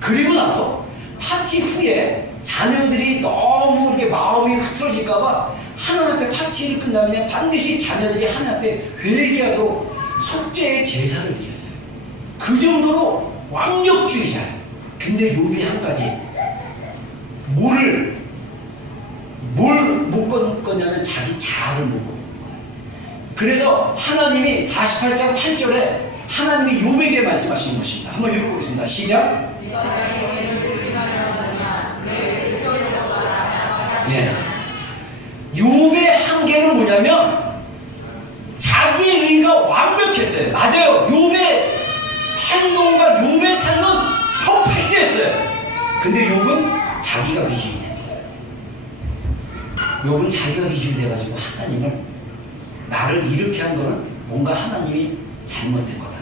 그리고 나서 파티 후에 자녀들이 너무 이렇게 마음이 흐트러질까봐 하나님 앞에 파티를 끝나면 반드시 자녀들이 하나님 앞에 회개하도록 속죄의 제사를 드렸어요. 그 정도로 완벽주의자예요. 근데 욥이 한 가지 뭘 못 걷냐면 자기 자아를 못 걷는 거예요. 그래서 하나님이 48장 8절에 하나님이 욥에게 말씀하시는 것입니다. 한번 읽어보겠습니다. 시작. 예. 욥의 한계는 뭐냐면 자기의 의가 완벽했어요. 맞아요. 욥의 행동과 욥의 삶은 퍼펙트했어요. 근데 욥은 자기가 기준이 된 거예요. 욥은 자기가 기준이 돼가지고 하나님을 나를 이렇게 한 거는 뭔가 하나님이 잘못된 거다.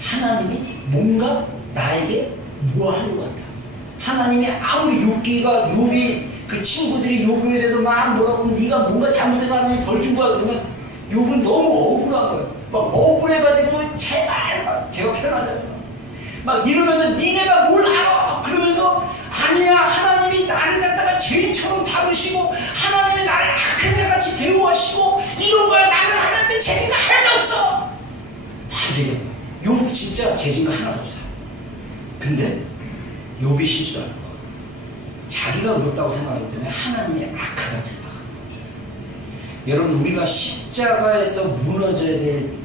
하나님이 뭔가 나에게 뭐 하려고 한다. 하나님이 아무리 욥이 그 친구들이 욥에 대해서 막 뭐라고 하면 네가 뭔가 잘못해서 하나님이 벌 준 거야 그러면 욥은 너무 억울한 거예요. 막 억울해가지고 제발 막 제가 표현하자면 막 이러면은 니네가 뭘 알아 그러면서 아니야 하나님이 나를 갖다가 죄인처럼 다루시고 하나님이 나를 악한 자같이 대우하시고 이런 거야. 나는 하나님의 죄가 하나도 없어. 맞아요. 욥 진짜 죄진거 하나도 없어요. 근데 욥이 실수하는 거예요. 자기가 의롭다고 생각하기 때문에 하나님이 악하다고 생각합니다. 여러분 우리가 십자가에서 무너져야 될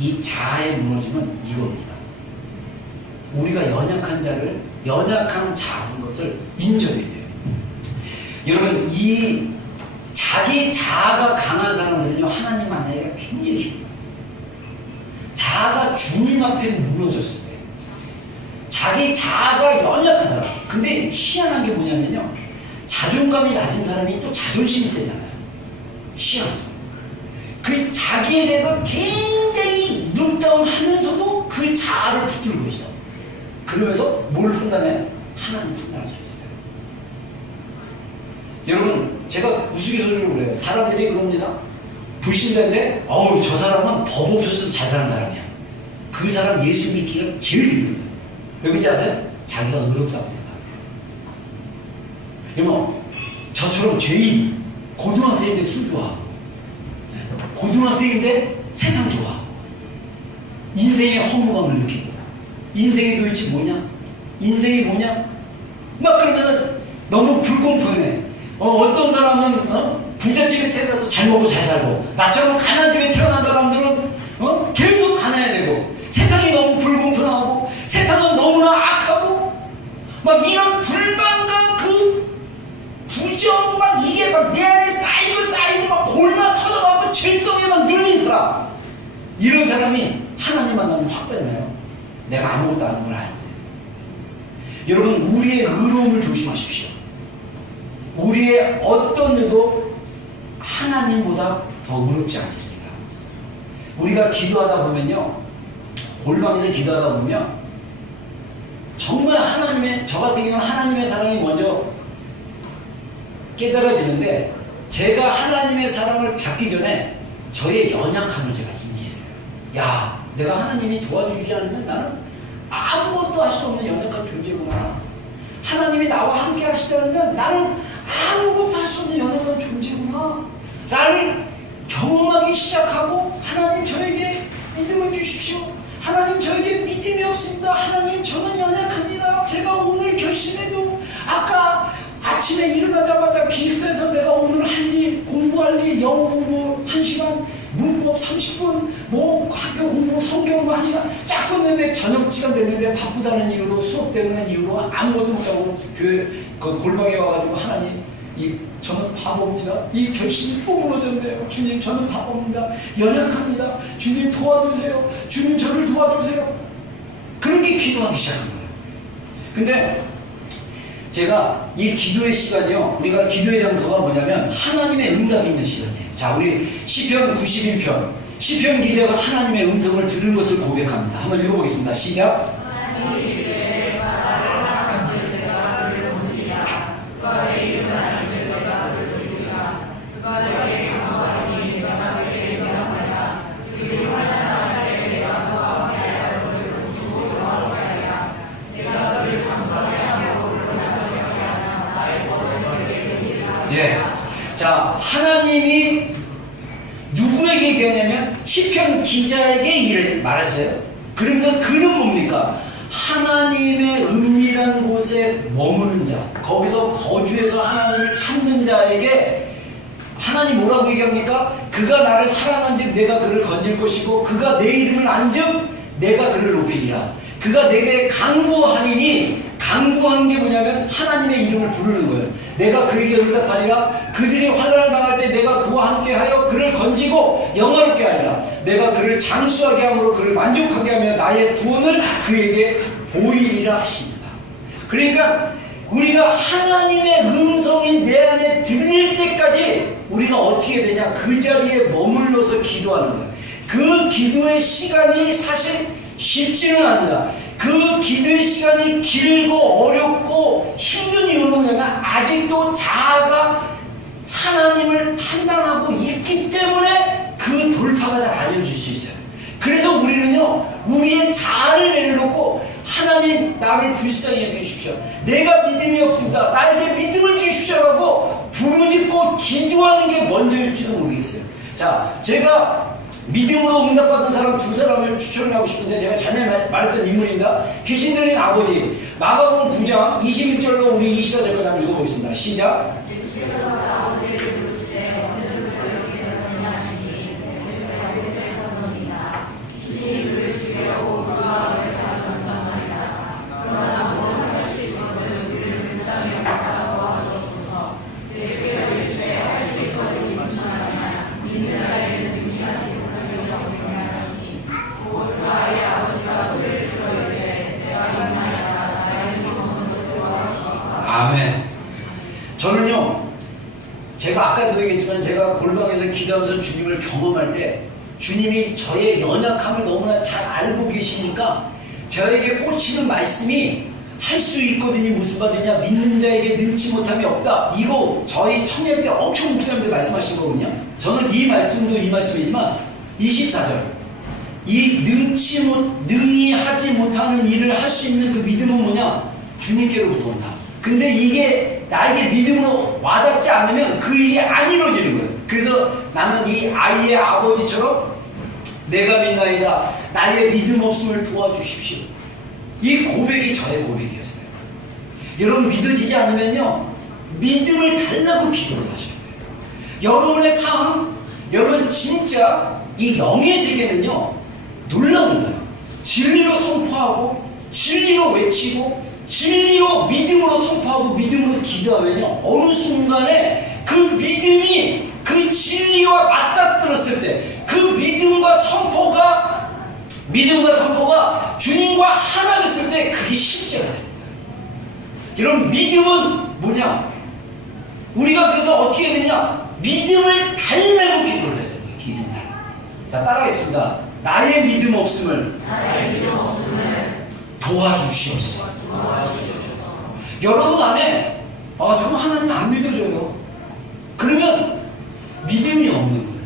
이 자아의 무너짐은 이겁니다. 우리가 연약한 자를 연약한 자인 것을 인정해야 돼요. 여러분 이 자기 자아가 강한 사람들은요 하나님 만나기가 굉장히 힘들어요. 자아가 주님 앞에 무너졌을 때 자기 자아가 연약한 사람. 근데 희한한 게 뭐냐면요 자존감이 낮은 사람이 또 자존심이 세잖아요. 희한하죠. 그 자기에 대해서 굉장히 룩다운 하면서도 그 자아를 붙들고 있어. 그러면서 뭘 판단해? 하나님 판단할 수 있어요. 여러분 제가 우스갯소리로 그래요. 사람들이 그럽니다. 불신자인데 어우 저 사람은 법 없어서 잘 사는 사람이야. 그 사람 예수 믿기가 제일 힘들어요. 왜 그런지 아세요? 자기가 의롭다고 생각해요. 여러분 저처럼 죄인 고등학생인데 술 좋아. 고등학생인데 세상 좋아. 인생의 허무감을 느끼고 인생의 도대체 뭐냐? 인생이 뭐냐? 막 그러면 너무 불공평해. 어떤 사람은 부잣집에 태어나서 잘 먹고 잘 살고 나처럼 가난한 집에 태어난 사람들은 계속 가난해야 되고 세상이 너무 불공평하고 세상은 너무나 악하고 막 이런 불만과 그 부정 막 이게 막 내 안에 쌓이고 막 골마 터져갖고 죄성에 막 눌린 사람 이런 사람이 하나님 만나면 확 빼나요? 내가 아무것도 아닌 걸 알 때. 여러분 우리의 의로움을 조심하십시오. 우리의 어떤 일도 하나님보다 더 의롭지 않습니다. 우리가 기도하다 보면요 골방에서 기도하다 보면 정말 하나님의 저 같은 경우는 하나님의 사랑이 먼저 깨달아지는데 제가 하나님의 사랑을 받기 전에 저의 연약함을 제가 인지했어요. 야 내가 하나님이 도와주지 않으면 나는 아무것도 할 수 없는 연약한 존재구나. 하나님이 나와 함께 하시다면 나는 아무것도 할 수 없는 연약한 존재구나 나를 경험하기 시작하고 하나님 저에게 믿음을 주십시오. 하나님 저에게 믿음이 없습니다. 하나님 저는 연약합니다. 제가 오늘 결심해도 아까 아침에 일어나자마자 기숙사에서 내가 오늘 할 일, 공부할 일, 영어 공부 1시간, 문법 30분, 뭐 학교 공부, 성경 공부 1시간 쫙 썼는데 저녁 시간 됐는데 바쁘다는 이유로 수업 때문에 이유로 아무것도 못하고 교회 그 골방에 와가지고 하나님 저는 바보입니다. 이 결심이 또 무너졌네요. 주님 저는 바보입니다. 연약합니다. 주님 도와주세요. 주님 저를 도와주세요. 그렇게 기도하기 시작한 거예요. 근데 제가 이 기도의 시간이요 우리가 기도의 장소가 뭐냐면 하나님의 응답이 있는 시간이에요. 자 우리 시편 91편 시편 기자가 하나님의 음성을 들은 것을 고백합니다. 한번 읽어보겠습니다. 시작. 예. 자, 하나님이 누구에게 얘기하냐면 시편 기자에게 이를 말했어요. 그러면서 그는 뭡니까? 하나님의 은밀한 곳에 머무는 자, 거기서 거주해서 하나님을 찾는 자에게 하나님 뭐라고 얘기합니까? 그가 나를 사랑한즉 내가 그를 건질 것이고 그가 내 이름을 안즉 내가 그를 높이리라. 그가 내게 강구하리니 강구한 게 뭐냐면 하나님의 이름을 부르는 거예요. 내가 그에게 응답하리라. 그들이 환난을 당할 때 내가 그와 함께하여 그를 건지고 영화롭게 하리라. 내가 그를 장수하게 함으로 그를 만족하게 하며 나의 구원을 그에게 보이리라 하십니다. 그러니까 우리가 하나님의 음성이 내 안에 들릴 때까지 우리가 어떻게 되냐? 그 자리에 머물러서 기도하는 거예요. 그 기도의 시간이 사실 쉽지는 않다. 그 기도의 시간이 길고 어렵고 힘든 이유는 뭐냐면 아직도 자아가 하나님을 판단하고 있기 때문에 그 돌파가 잘 안 이루어질 수 있어요. 그래서 우리는요, 우리의 자아를 내려놓고 하나님 나를 불쌍히 여겨주십시오. 내가 믿음이 없습니다. 나에게 믿음을 주십시오라고 부르짖고 기도하는 게 먼저일지도 모르겠어요. 자, 제가 믿음으로 응답받은 사람 두 사람을 추천하고 싶은데 제가 전에 말했던 인물입니다. 귀신 들린 아버지. 마가복음 9장 21절로 우리 24절까지 한번 읽어보겠습니다. 시작. 예수께서 아버지를 부르시되 언제부터 이렇게 되었느냐 하시니 그때 그러니까 귀신이 그를 죽이려고 불가하게서 하셨나이다. 그러나 무엇을 할 수 있거든 우리를 불쌍히 여기사 도와주옵소서. 예수께서 이르시되 할 수 있거든 무슨 말이냐 믿는 자에게는 능지하지 못하려고 하시니 곧 그 아이의 아버지가 소리를 질러 이르되 내가 믿나이다. 나의 믿음은 것을 도와주옵소서. 아멘. 저는요, 제가 아까도 얘기했지만 제가 골방에서 기도하면서 주님을 경험할 때 주님이 저의 연약함을 너무나 잘 알고 계시니까 저에게 꽂히는 말씀이 할 수 있거든요. 무슨 말이냐? 믿는 자에게 능치 못함이 없다. 이거 저희 청년 때 엄청 목사님들 말씀하신 거거든요. 저는 이 말씀도 이 말씀이지만 24절 이 능히 하지 못하는 일을 할 수 있는 그 믿음은 뭐냐? 주님께로부터 온다. 근데 이게 나에게 믿음으로 와닿지 않으면 그 일이 안 이루어지는 거예요. 그래서 나는 이 아이의 아버지처럼 내가 믿나이다. 나의 믿음 없음을 도와주십시오. 이 고백이 저의 고백이었어요. 여러분 믿어지지 않으면요, 믿음을 달라고 기도를 하셔야 돼요. 여러분의 삶, 여러분 진짜 이 영의 세계는요 놀라운 거예요. 진리로 선포하고 진리로 외치고 진리로 믿음으로 선포하고 믿음으로 기도하면요 어느 순간에 그 믿음이 그 진리와 맞닥뜨렸을 때 그 믿음과 선포가 주님과 하나 됐을 때 그게 실제가 됩니다. 여러분 믿음은 뭐냐? 우리가 그래서 어떻게 해야 되냐? 믿음을 달래고 기도를 해야 됩니다. 기도 달라. 자, 따라하겠습니다. 나의 믿음 없음을 도와주시옵소서. 여러분 안에 정말 하나님 안 믿어줘요. 그러면 믿음이 없는 거예요.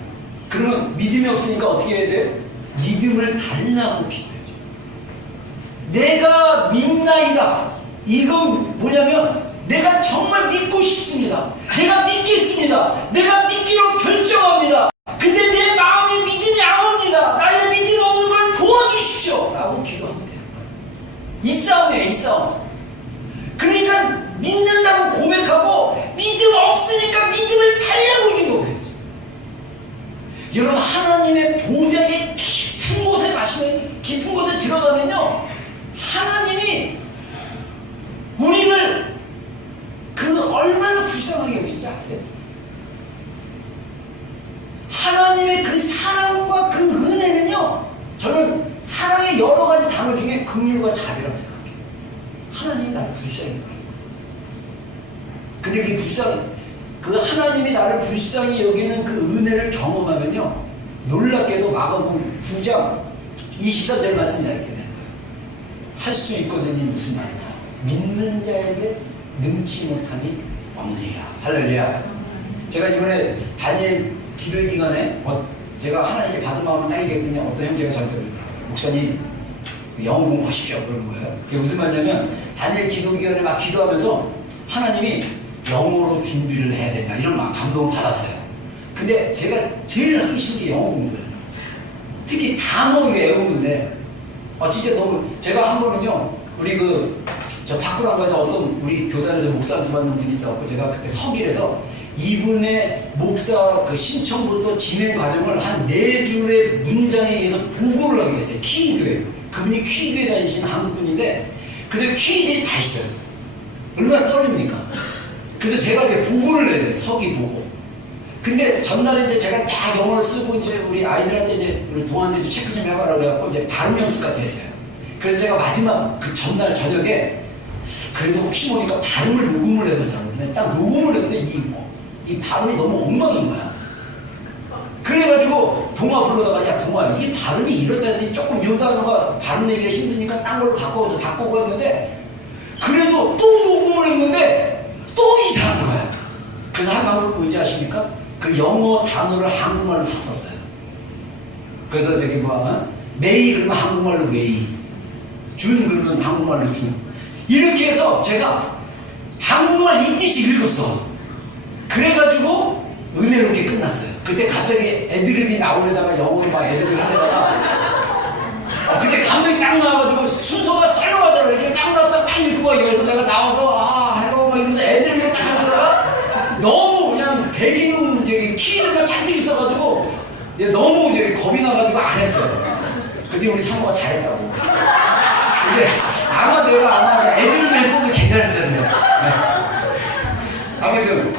그러면 믿음이 없으니까 어떻게 해야 돼요? 믿음을 달라고 기도해야죠. 내가 믿나이다. 이건 뭐냐면 내가 정말 믿고 싶습니다. 내가 믿겠습니다. 내가 믿기로 결정합니다. 근데 내 마음에 믿음이 안 옵니다. 나의 믿음 없는 걸 도와주십시오 라고 기도하면 돼요. 이 싸움이에요. 이 싸움. 그러니까 믿는다고 고백하고 믿음 없으니까 믿음을 달라고 기도해야죠. 여러분 하나님의 보좌의 깊은 곳에 가시면, 깊은 곳에 들어가면요 하나님이 우리를 얼마나 불쌍하게 여기신지 아세요? 하나님의 그 사랑과 그 은혜는요, 저는 사랑의 여러 가지 단어 중에 긍휼과 자비라고 생각해요. 하나님이 나를 불쌍히 여겨요. 근데 그 하나님이 나를 불쌍히 여기는 그 은혜를 경험하면요, 놀랍게도 마가복음 9장 24절 말씀이 이렇게 되는 거예요. 할 수 있거든요. 무슨 말이냐? 믿는 자에게 능치 못함이 없느니라. 할렐루야. 제가 이번에 다니엘 기도의 기간에 제가 하나님께 받은 마음을 딱 얘기했더니 어떤 형제가 저한테 그러더라고요. 목사님 영어 공부하십시오 그러는 거예요. 그게 무슨 말이냐면 다니엘 기도 기간에 막 기도하면서 하나님이 영어로 준비를 해야 된다 이런 막 감동을 받았어요. 근데 제가 제일 하기 싫은 게 영어 공부예요. 특히 단어 외우는데 진짜 너무, 제가 한 번은요 우리 저 바꾸랑가에서 어떤 우리 교단에서 목사 연수받는 분이 있어갖고 제가 그때 석일에서 이분의 목사 그 신청부터 진행 과정을 한 4줄의 문장에 의해서 보고를 하게 됐어요. 키이교회. 그분이 키이교회 다니시는 한국분인데 그래서 키들이 다 있어요. 얼마나 떨립니까? 그래서 제가 이제 보고를 내야 돼요. 서기 보고. 근데 전날에 이제 제가 다 영어를 쓰고 이제 우리 아이들한테 이제 우리 동아한테 체크 좀 해봐라 그래갖고 이제 발음 연습까지 했어요. 그래서 제가 마지막 그 전날 저녁에 그래도 혹시 모르니까 발음을 녹음을 해보자고. 근데 딱 녹음을 했는데 이 발음이 너무 엉망인 거야. 그래가지고 동아 불러다가 야 동아 이게 발음이 이렇다더니 조금 요 단어가 발음 내기가 힘드니까 딴 걸로 바꾸고 했는데 그래도 또 녹음을 했는데 또 이상한 거야. 그래서 한 방법이 뭔지 아십니까? 그 영어 단어를 한국말로 다 썼어요. 그래서 저기 메이 그러면 한국말로 메이, 준 그러면 한국말로 준, 이렇게 해서 제가 한국말 읽듯이 읽었어. 그래가지고 은혜롭게 끝났어요. 그때 갑자기 애드립이 나오려다가 영어로 막 애드립 하려다가 그때 감정이 딱 나와가지고 순서가 썰렁하잖아. 이렇게 딱 나왔다 딱 읽고 막 그래서 내가 나와서 할거 막 이러면서 애드립을 딱 하려다가 너무 그냥 배기음 키들만 잔뜩 있어가지고 너무 이제 겁이 나가지고 안 했어요. 그때 우리 사모가 잘했다고. 근데 아마 내가 애드립을 했어도 괜찮았어요. 네. 아무튼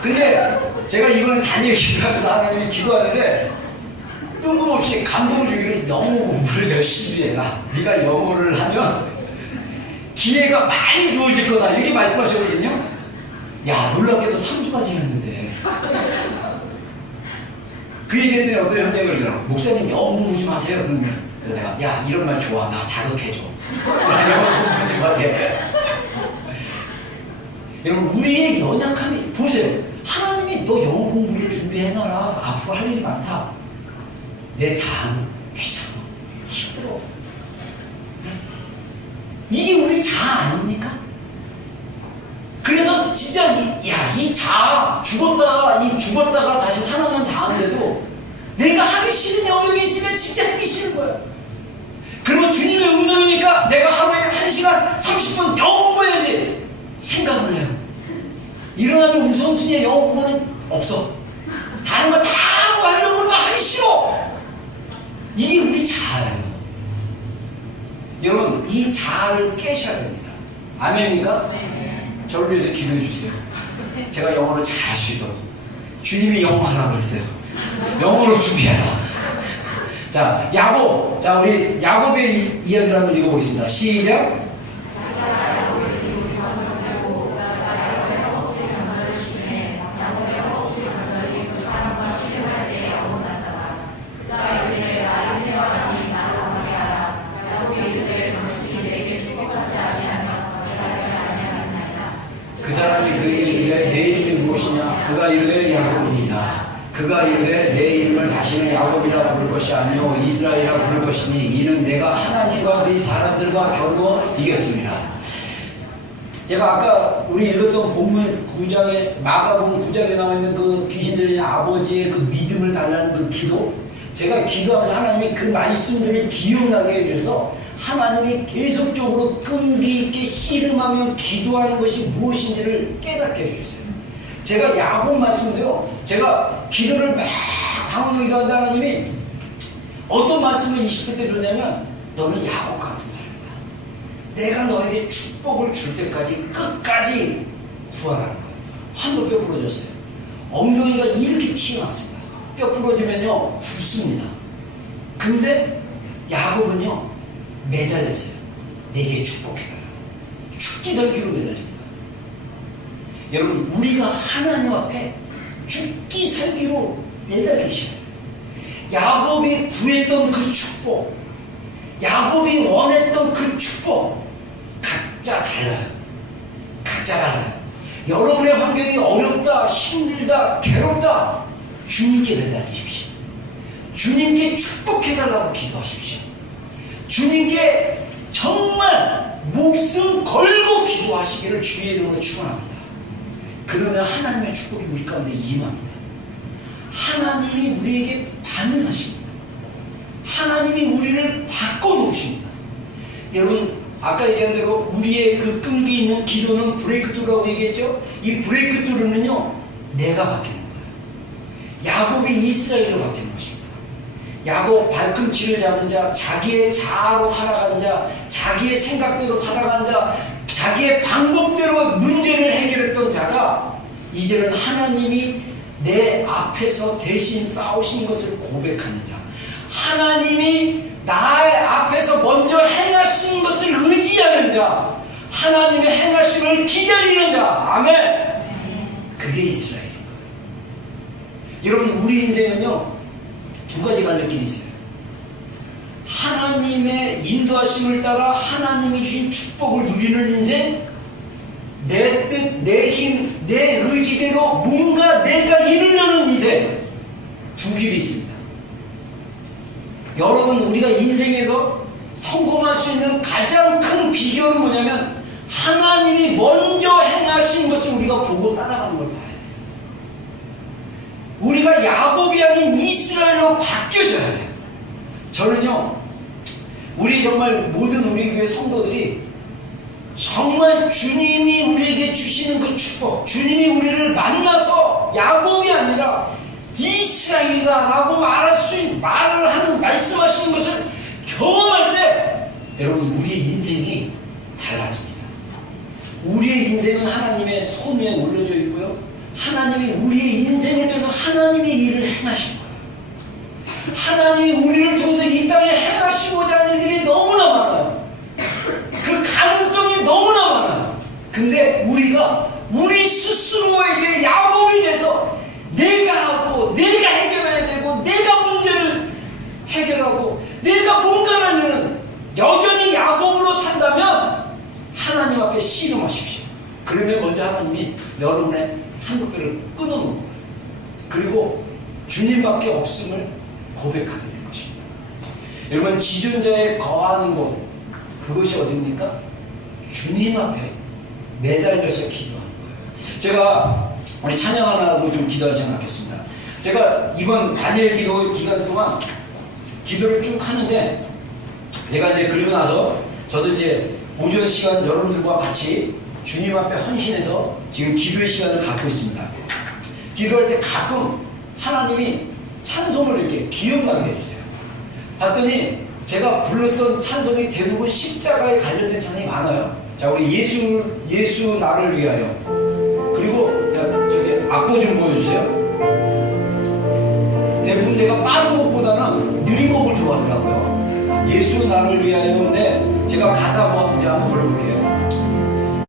근데 제가 이번에 단일 기도하면서 하나님이 기도하는데 뜬금없이 감동을 주기를 영어 공부를 열심히 해라. 네가 영어를 하면 기회가 많이 주어질 거다. 이렇게 말씀하셨거든요. 야, 놀랍게도 3주가 지났는데 그 얘기했더니 어떤 형제가 그러더라고. 목사님 영어 공부 좀 하세요. 그러면 그래서 내가 야 이런 말 좋아. 나 자극해줘. 영어 공부 좀 하게. 여러분 우리의 연약함이 보세요. 하나님이 너 영어 공부를 준비해놔라. 앞으로 할 일이 많다. 내 자아는 귀찮아. 힘들어. 이게 우리 자아 아닙니까? 그래서 진짜 이 자아 죽었다가 다시 살아난 자아인데도 내가 하기 싫은 영역이 있으면 진짜 하기 싫은 거야. 그러면 주님의 음성이니까 내가 하루에 1시간 30분 영어 공부해야지 생각을 해요. 일어나면 우선순위에 영어 공부는 없어. 다른 거 다 하려고 하기 싫어. 이게 우리 자아예요. 여러분 이 자아를 깨셔야 됩니다. 아멘입니까? 저를 위해서 기도해 주세요. 제가 영어를 잘 할 수 있도록. 주님이 영어 하라고 그랬어요. 영어로 준비해라. 자, 야곱. 자, 우리 야곱의 이야기를 한번 읽어보겠습니다. 시작. 그 사람이 그에게 이르되 내 이름이 무엇이냐? 그가 이르되 야곱이니라. 그가 이르되 내 이름을 다시는 야곱이라 부를 것이 아니요 이스라엘이라 부를 것이니 이는 내가 하나님과 네 사람들과 겨루어 이겼습니다. 제가 아까 우리 읽었던 본문 9장에 마가복음 9장에 나와 있는 그 귀신 들린 아버지의 그 믿음을 달라는 그 기도, 제가 기도하면서 하나님이 그 말씀들을 기억나게 해주셔서 하나님이 계속적으로 끈기 있게 씨름하며 기도하는 것이 무엇인지를 깨닫게 해주셨어요. 제가 야곱 말씀도요, 제가 기도를 막 방언으로 기도하는데 하나님이 어떤 말씀을 20대 때 줬냐면 너는 야곱 같은 사람이야. 내가 너에게 축복을 줄 때까지 끝까지 구하라는 거예요. 환도 뼈 부러졌어요. 엉덩이가 이렇게 튀어나왔습니다. 뼈 부러지면요 붓습니다. 근데 야곱은요 매달렸어요. 내게 축복해달라. 죽기살기로 매달립니다. 여러분 우리가 하나님 앞에 죽기살기로 매달리셔야 돼요. 야곱이 구했던 그 축복, 야곱이 원했던 그 축복 각자 달라요. 각자 달라요. 여러분의 환경이 어렵다, 힘들다, 괴롭다, 주님께 매달리십시오. 주님께 축복해달라고 기도하십시오. 주님께 정말 목숨 걸고 기도하시기를 주의 이름으로 축원합니다. 그러면 하나님의 축복이 우리 가운데 임합니다. 하나님이 우리에게 반응하십니다. 하나님이 우리를 바꿔놓으십니다. 여러분 아까 얘기한 대로 우리의 그 끈기 있는 기도는 브레이크투라고 얘기했죠. 이 브레이크투는요 내가 바뀌는 거예요. 야곱이 이스라엘로 바뀌는 것입니다. 야곱 발꿈치를 잡은 자, 자기의 자아로 살아가는 자, 자기의 생각대로 살아가는 자, 자기의 방법대로 문제를 해결했던 자가 이제는 하나님이 내 앞에서 대신 싸우신 것을 고백하는 자, 하나님이 나의 앞에서 먼저 행하신 것을 의지하는 자, 하나님의 행하심을 기다리는 자. 아멘. 그게 이스라엘인 거예요. 여러분, 우리 인생은요 두 가지 갈래길이 있어요. 하나님의 인도하심을 따라 하나님이 주신 축복을 누리는 인생, 내 뜻, 내 힘, 내 의지대로 뭔가 내가 이루려는 인생. 두 길이 있습니다. 여러분, 우리가 인생에서 성공할 수 있는 가장 큰 비결은 뭐냐면 하나님이 먼저 행하신 것을 우리가 보고 따라가는 걸 봐야 돼요. 우리가 야곱이 아닌 이스라엘로 바뀌어져야 돼요. 저는요, 우리 정말 모든 우리 교회 성도들이 정말 주님이 우리에게 주시는 그 축복, 주님이 우리를 만나서 야곱이 아니라 이스라엘이다 라고 말을 하는, 말씀하시는 것을 경험할 때 여러분, 우리의 인생이 달라집니다. 우리의 인생은 하나님의 손 위에 올려져 있고요, 하나님이 우리의 인생을 통해서 하나님의 일을 행하신 거예요. 하나님이 우리를 통해서 이 땅에 행하시고자 하는 일들이 너무나 많아요. 그 가능성이 너무나 많아요. 근데 우리가 우리 스스로에게 야곱이 돼서 내가 하고 내가 해결해야 되고 내가 문제를 해결하고 내가 뭔가를 하려는, 여전히 야곱으로 산다면 하나님 앞에 씨름하십시오. 그러면 먼저 하나님이 여러분의 한국배를 끊어놓는 거예요. 그리고 주님밖에 없음을 고백하게 될 것입니다. 여러분, 지존자에 거하는 곳, 그것이 어디입니까? 주님 앞에 매달려서 기도하는 거예요. 제가 우리 찬양하라고 좀 기도하지 않겠습니다. 제가 이번 다니엘 기도 기간 동안 기도를 쭉 하는데, 제가 이제 그리고 나서 저도 이제 오전 시간 여러분들과 같이 주님 앞에 헌신해서 지금 기도의 시간을 갖고 있습니다. 기도할 때 가끔 하나님이 찬송을 이렇게 기억나게 해주세요. 봤더니 제가 불렀던 찬송이 대부분 십자가에 관련된 찬송이 많아요. 자, 우리 예수 나를 위하여. 그리고 저기 악보 좀 보여주세요. 대부분 제가 빠른 곡보다는 느린 곡을 좋아하더라고요. 예수 나를 위하여인데 제가 가사 한번 불러볼게요.